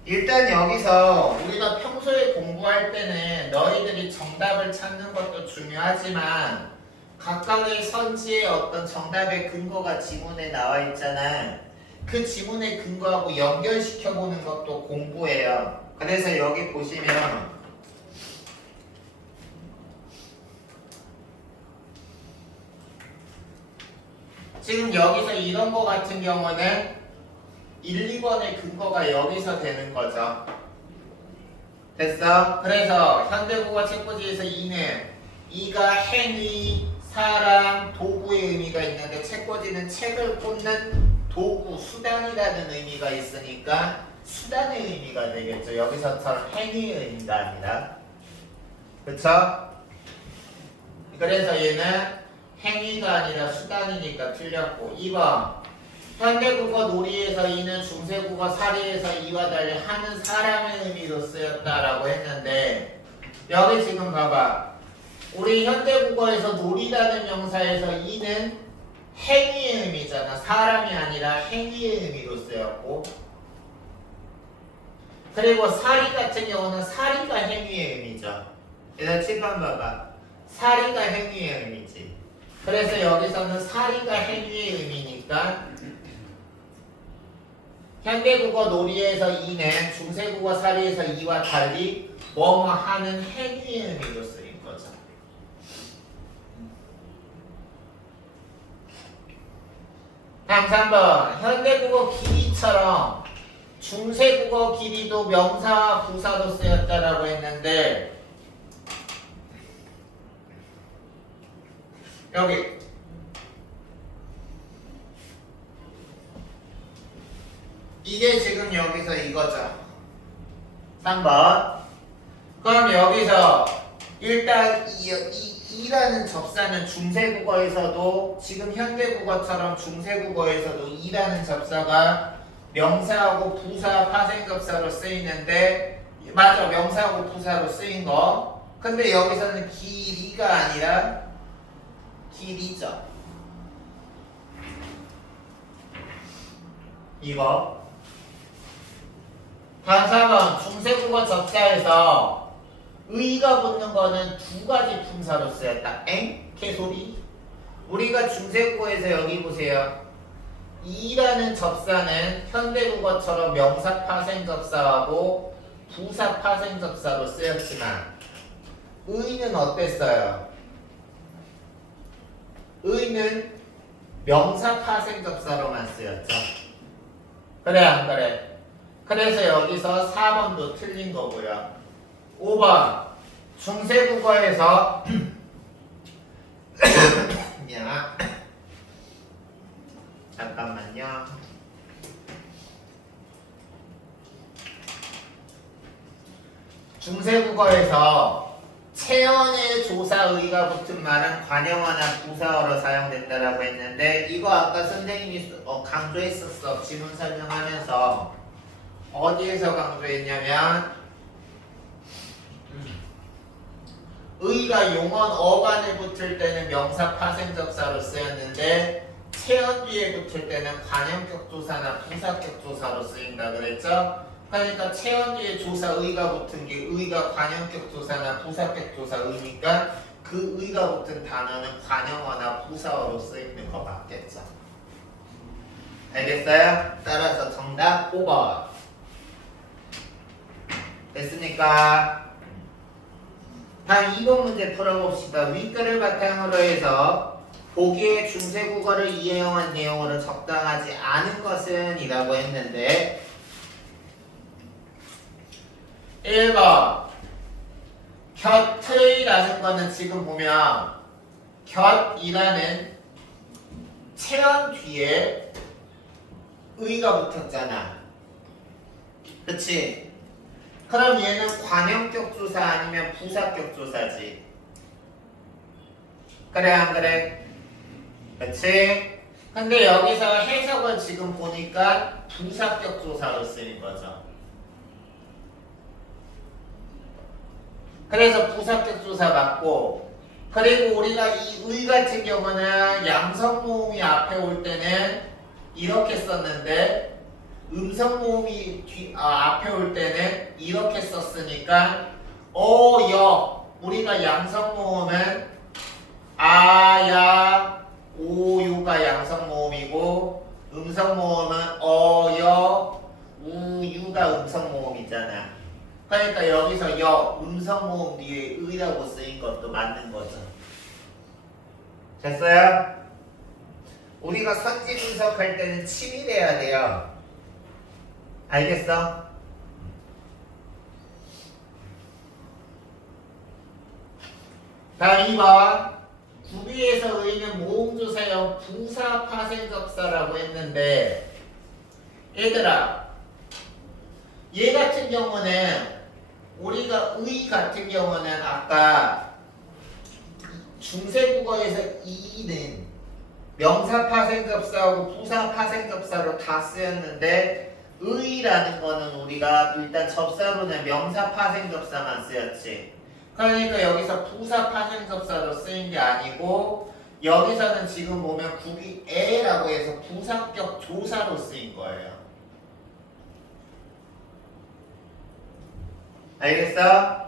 일단 여기서 우리가 평소에 공부할 때는 너희들이 정답을 찾는 것도 중요하지만 각각의 선지의 어떤 정답의 근거가 지문에 나와 있잖아. 그 지문의 근거하고 연결시켜 보는 것도 공부예요. 그래서 여기 보시면 지금 여기서 이런 거 같은 경우는 1, 2번의 근거가 여기서 되는 거죠. 됐어? 그래서 현대국어 책꽂이에서 2가 행위, 사람, 도구의 의미가 있는데 책꽂이는 책을 꽂는 도구, 수단이라는 의미가 있으니까 수단의 의미가 되겠죠. 여기서처럼 행위의 의미가 아니라. 그쵸? 그래서 얘는 행위가 아니라 수단이니까 틀렸고 2번 현대국어 놀이에서 이는 중세국어 사리에서 이와 달리 하는 사람의 의미로 쓰였다라고 했는데 여기 지금 봐봐. 우리 현대국어에서 놀이라는 명사에서 이는 행위의 의미잖아. 사람이 아니라 행위의 의미로 쓰였고 그리고 사리 같은 경우는 사리가 행위의 의미죠. 일단 칠판 봐봐. 사리가 행위의 의미지. 그래서 여기서는 사리가 행위의 의미니까 현대국어 놀이에서 이는 중세국어 사리에서 이와 달리 뭐뭐 하는 행위의 의미로 쓰인 거죠. 다음 3번 현대국어 길이처럼 중세국어 길이도 명사와 부사로 쓰였다라고 했는데 여기 이게 지금 여기서 이거죠. 3번 그럼 여기서 일단 이라는 접사는 중세국어에서도 지금 현대국어처럼 중세국어에서도 이라는 접사가 명사하고 부사, 파생접사로 쓰이는데 맞아. 명사하고 부사로 쓰인 거. 근데 여기서는 길이가 아니라 길이죠. 이거 다음 4번 중세국어 접사에서 의가 붙는 거는 두 가지 품사로 쓰였다. 엥? 개소리? 우리가 중세국어에서 여기 보세요. 이라는 접사는 현대국어처럼 명사 파생 접사하고 부사 파생 접사로 쓰였지만 의는 어땠어요? 의는 명사 파생 접사로만 쓰였죠. 그래 안 그래? 그래서 여기서 4번도 틀린 거고요. 5번 중세국어에서 미안 잠깐만요. 중세국어에서 체언의 조사의가 붙은 말은 관형어나 부사어로 사용된다라고 했는데 이거 아까 선생님이 강조했었어. 지문 설명하면서 어디에서 강조했냐면 의가 용언 어간에 붙을 때는 명사 파생접사로 쓰였는데 체언 뒤에 붙을 때는 관형격 조사나 부사격 조사로 쓰인다 그랬죠? 그러니까 체언 뒤에 조사 의가 붙은 게 의가 관형격 조사나 부사격 조사 의니까 그 그 의가 붙은 단어는 관형어나 부사어로 쓰이는 거 맞겠죠? 알겠어요? 따라서 정답 5번. 됐습니까? 다음 2번 문제 풀어봅시다. 윗글을 바탕으로 해서 보기에 중세국어를 이해용한 내용으로 적당하지 않은 것은 이라고 했는데 1번 곁의라는 거는 지금 보면 곁이라는 체언 뒤에 의가 붙었잖아. 그치? 그럼 얘는 관형격 조사 아니면 부사격 조사지. 그래 안 그래? 그치? 근데 여기서 해석은 지금 보니까 부사격 조사로 쓰인 거죠. 그래서 부사격 조사 맞고, 그리고 우리가 이 의 같은 경우는 양성 모음이 앞에 올 때는 이렇게 썼는데 음성 모음이 앞에 올 때는 이렇게 썼으니까 우리가 양성 모음은 아야 오유가 양성 모음이고 음성 모음은 어여 우유가 음성 모음이잖아. 그러니까 여기서 음성 모음 뒤에 의라고 쓰인 것도 맞는 거죠. 됐어요? 우리가 선지 분석할 때는 치밀해야 돼요. 알겠어? 다음 2번 구비에서 의는 모음조사형 부사 파생접사라고 했는데 얘들아 얘 같은 경우는 우리가 의 같은 경우는 아까 중세국어에서 이는 명사 파생접사하고 부사 파생접사로 다 쓰였는데 의라는 거는 우리가 일단 접사로는 명사 파생접사만 쓰였지. 그러니까 여기서 부사 파생접사로 쓰인 게 아니고 여기서는 지금 보면 구비에라고 해서 부사격 조사로 쓰인 거예요. 알겠어?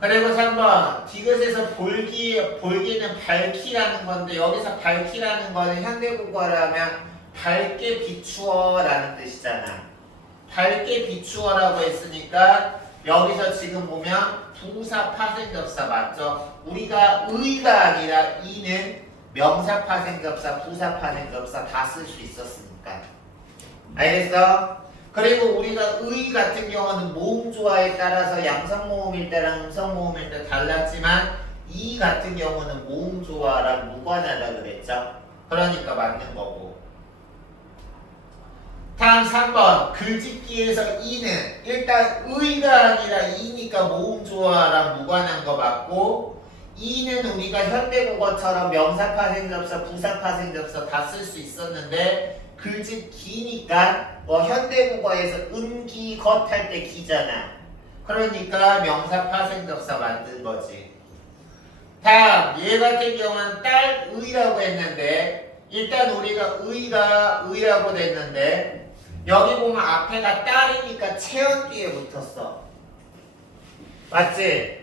그리고 3번 디귿에서 볼기는 밝히라는 건데 여기서 밝히라는 거는 현대국어라면 밝게 비추어 라는 뜻이잖아. 밝게 비추어라고 했으니까 여기서 지금 보면 부사 파생접사 맞죠? 우리가 의가 아니라 이는 명사 파생접사, 부사 파생접사 다 쓸 수 있었으니까. 알겠어? 그리고 우리가 의 같은 경우는 모음조화에 따라서 양성 모음일 때랑 음성 모음일 때 달랐지만 이 같은 경우는 모음조화랑 무관하다 그랬죠? 그러니까 맞는 거고. 다음 3번 글짓기에서 이는 일단 의가 아니라 이니까 모음조화랑 무관한 거 맞고 이는 우리가 현대국어처럼 명사 파생접사, 부사 파생접사 다 쓸 수 있었는데 글짓기니까 현대국어에서 음기 것 할 때 기잖아. 그러니까 명사 파생접사 만든 거지. 다음 얘 같은 경우는 딸의라고 했는데 일단 우리가 의가 의라고 됐는데 여기 보면 앞에가 딸이니까 체언 뒤에 붙었어. 맞지?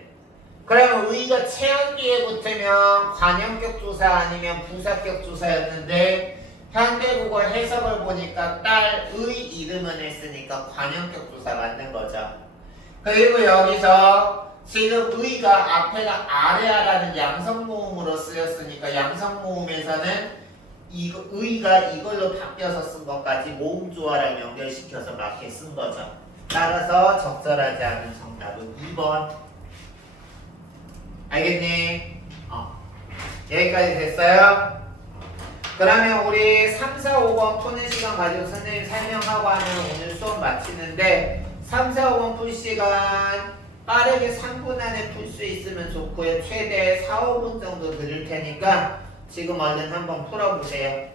그러면 의가 체언 뒤에 붙으면 관형격 조사 아니면 부사격 조사였는데 현대국어 해석을 보니까 딸의 이름을 했으니까 관형격 조사 맞는 거죠. 그리고 여기서 지금 의가 앞에가 아래아라는 양성모음으로 쓰였으니까 양성모음에서는 의가 이걸로 바뀌어서 쓴 것까지 모음조화랑 연결시켜서 맞게 쓴 거죠. 따라서 적절하지 않은 정답은 2번. 알겠니? 여기까지 됐어요? 그러면 우리 3, 4, 5번 푸는 시간 가지고 선생님 설명하고 하면 오늘 수업 마치는데 3, 4, 5번 풀 시간 빠르게 3분 안에 풀 수 있으면 좋고요. 최대 4, 5분 정도 드릴 테니까 지금 얼른 한번 풀어보세요.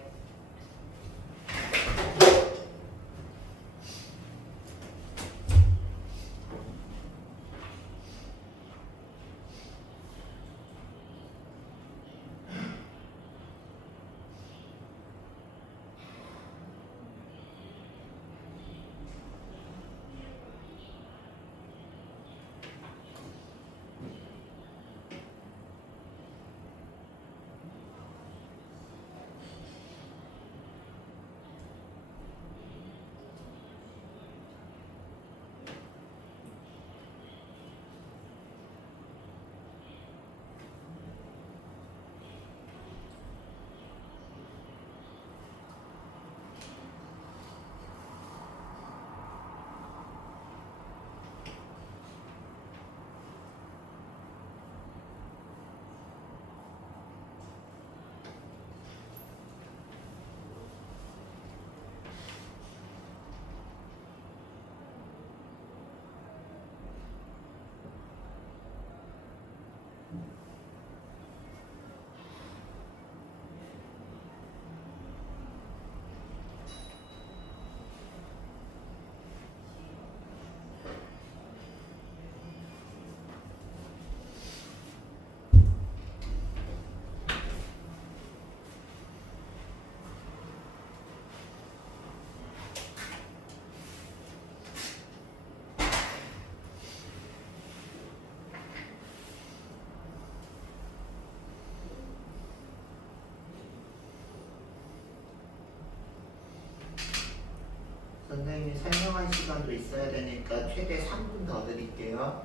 선생님이 설명할 시간도 있어야 되니까 최대 3분 더 드릴게요.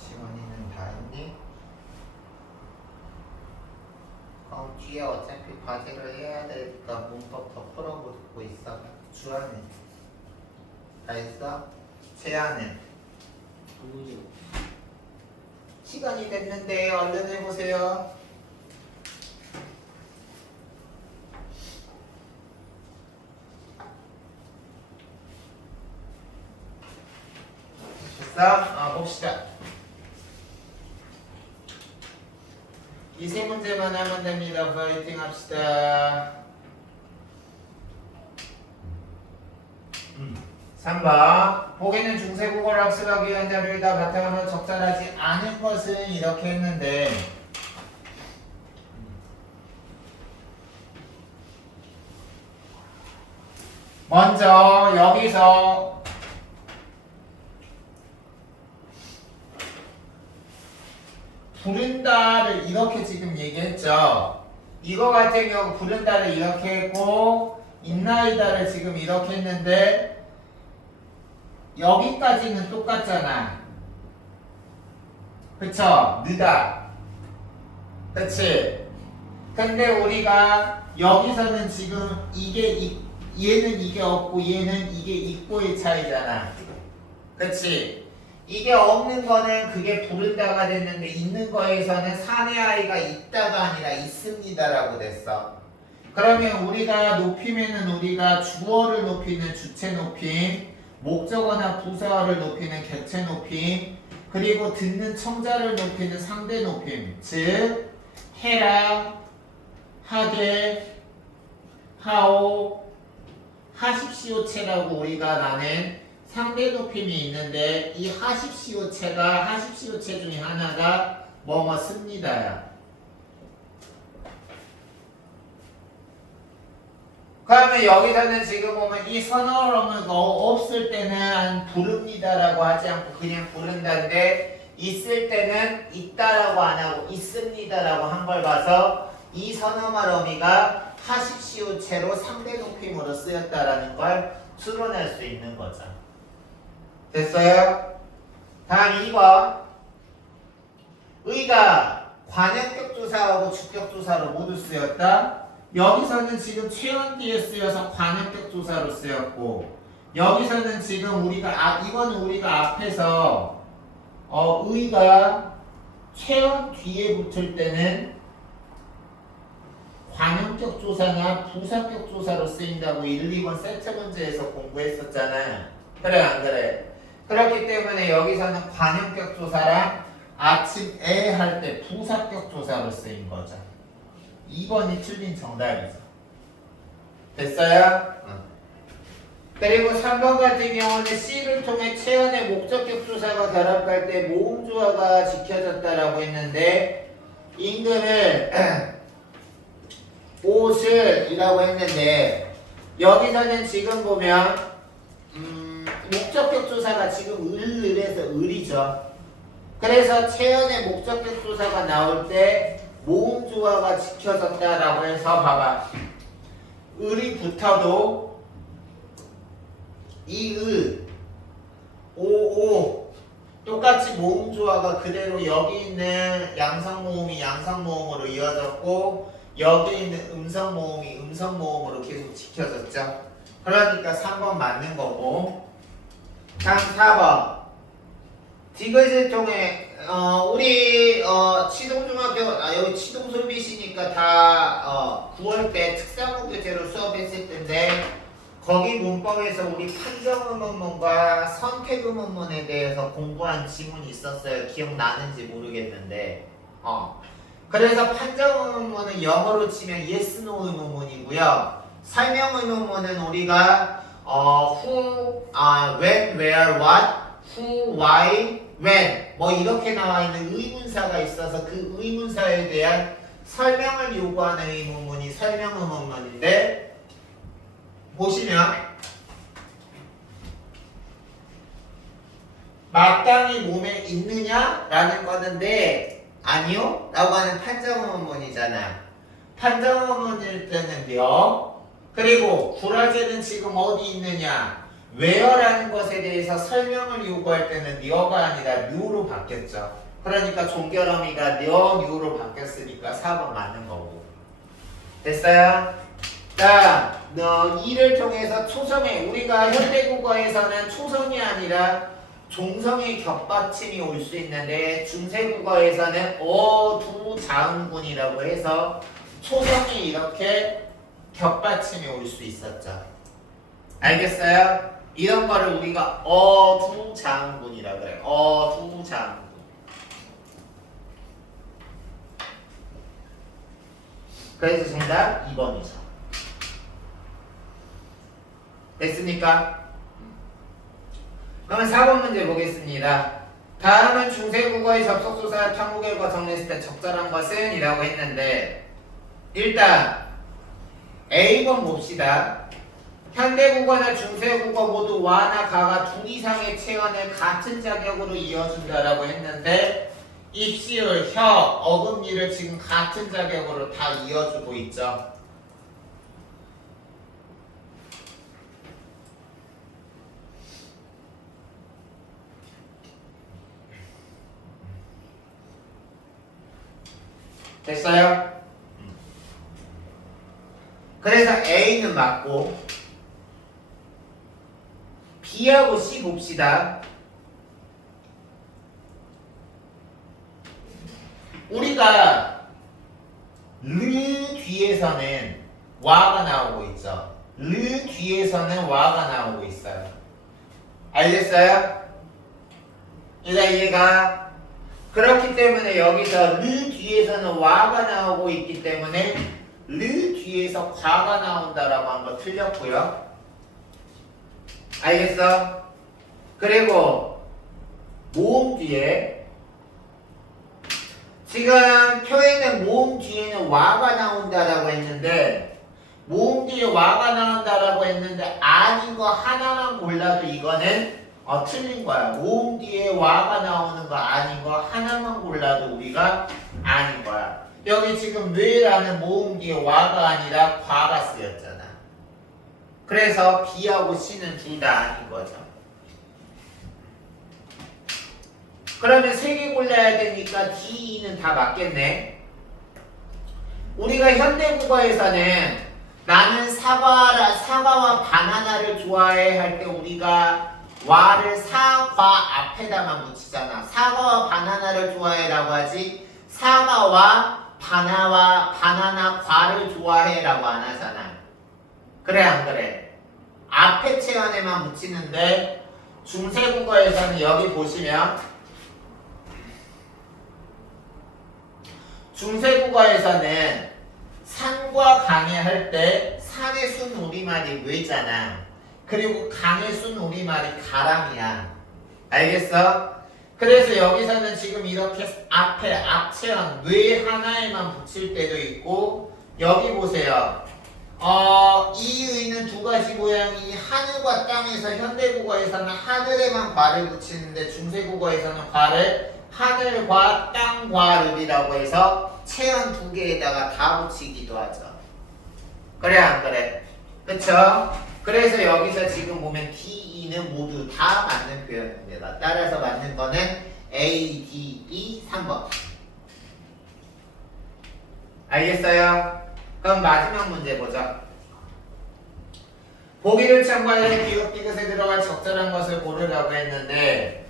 지원이는 다 했니? 그럼 뒤에 어차피 과제를 해야 되니까 문법 더 풀어보고 있어. 주안은 다 했어? 제안은? 아니요. 시간이 됐는데 얼른 해보세요. 됐어? 봅시다. 이 세 문제만 하면 됩니다. 파이팅 합시다. 3번 보기는 중세국어를 학습하기 위한 자료를 다 바탕으로 적절하지 않은 것은 이렇게 했는데 먼저 여기서 부른다를 이렇게 지금 얘기했죠. 이거 같은 경우 부른다를 이렇게 했고 있나이다를 지금 이렇게 했는데 여기까지는 똑같잖아. 그쵸? 느다. 그치? 근데 우리가 여기서는 지금 얘는 이게 없고 얘는 이게 있고의 차이잖아. 그치? 이게 없는 거는 그게 부른다가 됐는데 있는 거에서는 사내 아이가 있다가 아니라 있습니다라고 됐어. 그러면 우리가 높이면은 우리가 주어를 높이는 주체 높임, 목적어나 부사어를 높이는 객체 높임, 그리고 듣는 청자를 높이는 상대 높임, 즉 해라, 하게, 하오, 하십시오체라고 우리가 나는 상대 높임이 있는데 이 하십시오체가 하십시오체 중에 하나가 뭐뭐 씁니다야. 그러면 여기서는 지금 보면 이 선어로는 없을 때는 부릅니다라고 하지 않고 그냥 부른다인데 있을 때는 있다라고 안 하고 있습니다라고 한 걸 봐서 이 선어말 어미가 하십시오체로 상대 높임으로 쓰였다라는 걸 추론할 수 있는 거죠. 됐어요? 다음 2번. 의가 관형격 조사하고 주격 조사로 모두 쓰였다. 여기서는 지금 최원 뒤에 쓰여서 관형격 조사로 쓰였고 여기서는 지금 우리가 이거는 우리가 앞에서 의가 체언 뒤에 붙을 때는 관용격 조사나 부사격 조사로 쓰인다고 1, 2번 세트 문제에서 공부했었잖아. 그래 안 그래? 그렇기 때문에 여기서는 관용격 조사랑 아침에 할 때 부사격 조사로 쓰인 거죠. 2번이 틀린 정답이죠. 됐어요? 그리고 3번 같은 경우는 C를 통해 체언의 목적격 조사가 결합할 때 모음 조화가 지켜졌다라고 했는데 임금을 옷을 이라고 했는데 여기서는 지금 보면 목적격 조사가 지금 을에서 을이죠. 그래서 체언의 목적격 조사가 나올 때 모음 조화가 지켜졌다라고 해서 봐봐. 을이 붙어도 이의, 오오 똑같이 모음 조화가 그대로 여기 있는 양성 모음이 양성 모음으로 이어졌고 여기 있는 음성 모음이 음성 모음으로 계속 지켜졌죠. 그러니까 3번 맞는 거고. 다음 4번. 디귿을 통해 우리 치동중학교 여기 치동솔빗이니까 다 9월 때 특성교재로 수업했을 텐데 거기 문법에서 우리 판정의문문과 선택의문문에 대해서 공부한 지문이 있었어요. 기억나는지 모르겠는데 그래서 판정의문문은 영어로 치면 yes, no 의문문이고요. 설명의문문은 우리가 who, when, where, what, who, why, when 뭐 이렇게 나와 있는 의문사가 있어서 그 의문사에 대한 설명을 요구하는 의문문이 설명의문문인데 보시면 마땅히 몸에 있느냐라는 거는데 아니요? 라고 하는 판정의문문이잖아. 판정의문일 때는요. 그리고 구라제는 지금 어디 있느냐? where라는 것에 대해서 설명을 요구할 때는 near가 아니라 new로 바뀌었죠. 그러니까 종결어미가 near, new로 바뀌었으니까 4번 맞는 거고. 됐어요? 자, 이를 통해서 초성에 우리가 현대국어에서는 초성이 아니라 종성의 겹받침이 올 수 있는데 중세국어에서는 어두자음군이라고 해서 초성이 이렇게 겹받침이 올 수 있었죠. 알겠어요? 이런 거를 우리가 어두자음군이라고 그래요. 어두자음군. 그래서 정답 2번이죠. 됐습니까? 그러면 4번 문제 보겠습니다. 다음은 중세국어의 접속조사 탐구 결과 정리했을 때 적절한 것은? 이라고 했는데 일단 A번 봅시다. 현대국어나 중세국어 모두 와나 가가 둘 이상의 체언을 같은 자격으로 이어준다라고 했는데 입시율, 혀, 어금니를 지금 같은 자격으로 다 이어주고 있죠. 됐어요? 그래서 A는 맞고 B하고 C 봅시다. 우리가 르 뒤에서는 와가 나오고 있죠. 르 뒤에서는 와가 나오고 있어요. 알겠어요? 이해가? 그렇기 때문에 여기서 르 뒤에서는 와가 나오고 있기 때문에 르 뒤에서 과가 나온다라고 한 거 틀렸고요. 알겠어? 그리고 모음 뒤에 지금 표에는 모음 뒤에는 와가 나온다라고 했는데 모음 뒤에 와가 나온다라고 했는데 아닌 거 하나만 골라도 이거는 틀린 거야. 모음 뒤에 와가 나오는 거 아닌 거 하나만 골라도 우리가 아닌 거야. 여기 지금 왜라는 모음 뒤에 와가 아니라 과가 쓰였잖아. 그래서 B하고 C는 둘 다 아닌 거죠. 그러면 3개 골라야 되니까 D, E는 다 맞겠네. 우리가 현대국어에서는 나는 사과와 바나나를 좋아해 할 때 우리가 와를 사과 앞에다만 붙이잖아. 사과와 바나나를 좋아해라고 하지 사과와 바나나 과를 좋아해라고 안 하잖아. 그래 안 그래? 앞에 체언에만 붙이는데 중세국어에서는 여기 보시면 중세국어에서는 산과 강에 할 때 산의 순 우리말이 왜잖아. 그리고 강의 순 우리말이 가람이야. 알겠어? 그래서 여기서는 지금 이렇게 앞에 앞체형 뇌 하나에만 붙일 때도 있고 여기 보세요. 이 의는 두 가지 모양이 하늘과 땅에서 현대국어에서는 하늘에만 과를 붙이는데 중세국어에서는 과를 하늘과 땅과를이라고 해서 체형 두 개에다가 다 붙이기도 하죠. 그래 안 그래? 그쵸? 그래서 여기서 지금 보면 D, E는 모두 다 맞는 표현입니다. 따라서 맞는 거는 A, D, E 3번. 알겠어요? 그럼 마지막 문제 보자. 보기를 참고해 기억 디귿에 들어갈 적절한 것을 고르라고 했는데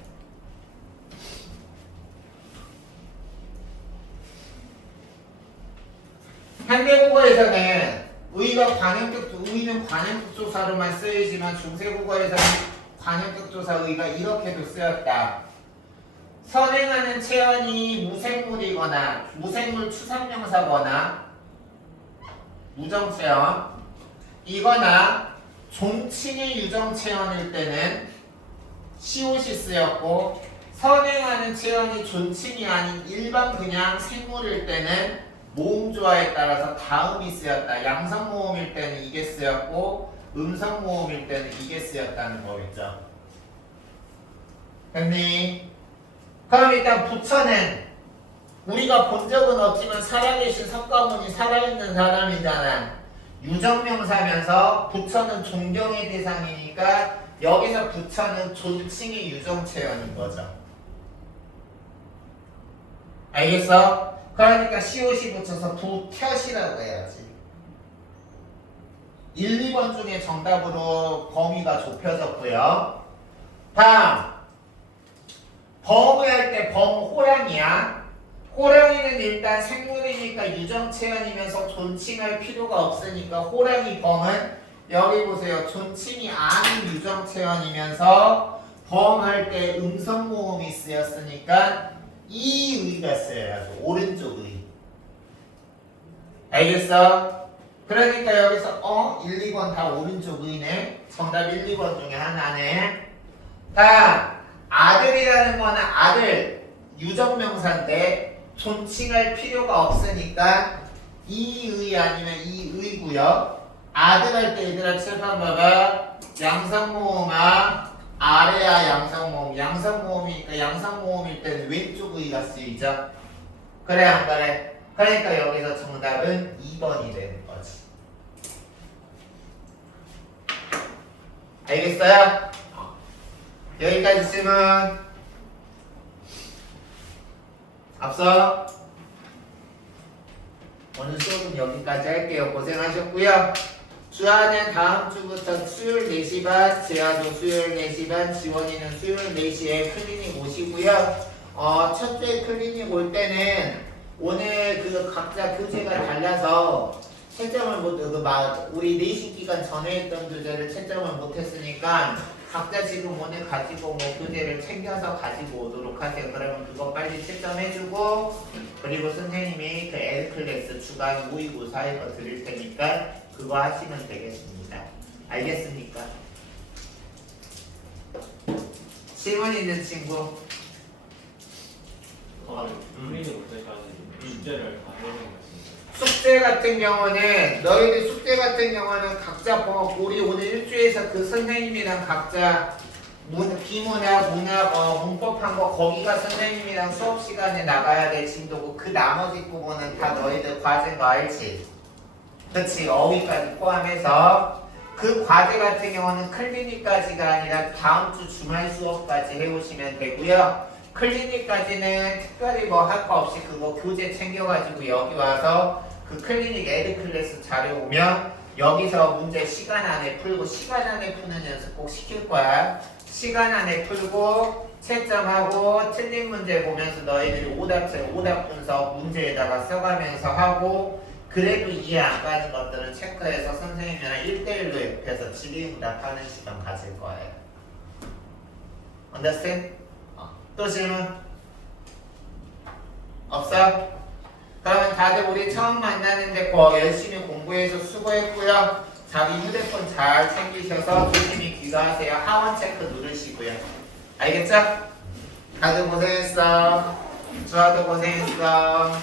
현대국어에서는 의는 관형특조사로만 쓰이지만 중세국어에서는 관형특조사 의가 이렇게도 쓰였다. 선행하는 체언이 무생물이거나 무생물 추상명사거나 무정체언 이거나 존칭의 유정체언일 때는 시옷이 쓰였고 선행하는 체언이 존칭이 아닌 일반 그냥 생물일 때는 모음조화에 따라서 다음이 쓰였다. 양성모음일 때는 이게 쓰였고 음성모음일 때는 이게 쓰였다는 거겠죠. 됐니? 그럼 일단 부처는 우리가 본 적은 없지만 살아계신 석가모니 살아있는 사람이잖아. 유정명사면서 부처는 존경의 대상이니까 여기서 부처는 존칭의 유정체언인 거죠. 알겠어? 그러니까 시옷이 붙여서 부텨시라고 해야지. 1, 2번 중에 정답으로 범위가 좁혀졌고요. 다음 범을 할 때 범 호랑이야. 호랑이는 일단 생물이니까 유정체언이면서 존칭할 필요가 없으니까 호랑이 범은 여기 보세요. 존칭이 아닌 유정체언이면서 범할 때 음성모음이 쓰였으니까 이 의가 쓰여야죠. 오른쪽 의. 알겠어? 그러니까 여기서 1, 2번 다 오른쪽 의네. 정답 1, 2번 중에 하나네. 다음 아들이라는 거는 아들 유정명사인데 존칭할 필요가 없으니까 이 의 아니면 이 의고요. 아들 할 때 얘들아 칠판 봐봐. 양성모음아 아래야 양성모음. 양성모음이니까 양성모음일 때는 왼쪽 의가 쓰이죠. 그래 안 그래? 그러니까 여기서 정답은 2번이 되는 거지. 알겠어요? 여기까지 질문. 앞서 오늘 수업은 여기까지 할게요. 고생하셨고요. 주아는 다음 주부터 수요일 4시 반, 재아도 수요일 4시 반, 지원이는 수요일 4시에 클리닉 오시고요. 첫째 클리닉 올 때는 오늘 그 각자 교재가 달라서 채점을 우리 내신 기간 전에 했던 교재를 채점을 못했으니까 각자 지금 오늘 가지고 교재를 챙겨서 가지고 오도록 하세요. 그러면 그거 빨리 채점해주고 그리고 선생님이 그 L클래스 주간 모의고사 이거 드릴 테니까 그거 하시면 되겠습니다. 알겠습니까? 질문 있는 친구? 우리는 그때까지 숙제를 안 해본 것 같습니다. 숙제 같은 경우는 너희들 숙제 같은 경우는 각자 우리 오늘 일주에서 그 선생님이랑 각자 비문학, 문학, 문법한 거 거기가 선생님이랑 수업 시간에 나가야 될 진도고 그 나머지 부분은 다 너희들 과제인 거 알지? 그치? 어휘까지 포함해서 그 과제 같은 경우는 클리닉까지가 아니라 다음 주 주말 수업까지 해오시면 되고요. 클리닉까지는 특별히 할 거 없이 그거 교재 챙겨가지고 여기 와서 그 클리닉 에드 클래스 자료 오면 여기서 문제 시간 안에 풀고 시간 안에 푸는 연습 꼭 시킬 거야. 시간 안에 풀고 채점하고 틀린 문제 보면서 너희들이 오답 분석 문제에다가 써가면서 하고 그래도 이해 안 가는 것들은 체크해서 선생님이랑 1대1로 옆에서 질의응답하는 시간 가질 거예요. Understand? 또 질문? 없어? 그러면 다들 우리 처음 만나는데 열심히 공부해서 수고했고요. 자기 휴대폰 잘 챙기셔서 조심히 귀가하세요. 하원 체크 누르시고요. 알겠죠? 다들 고생했어. 주아도 고생했어.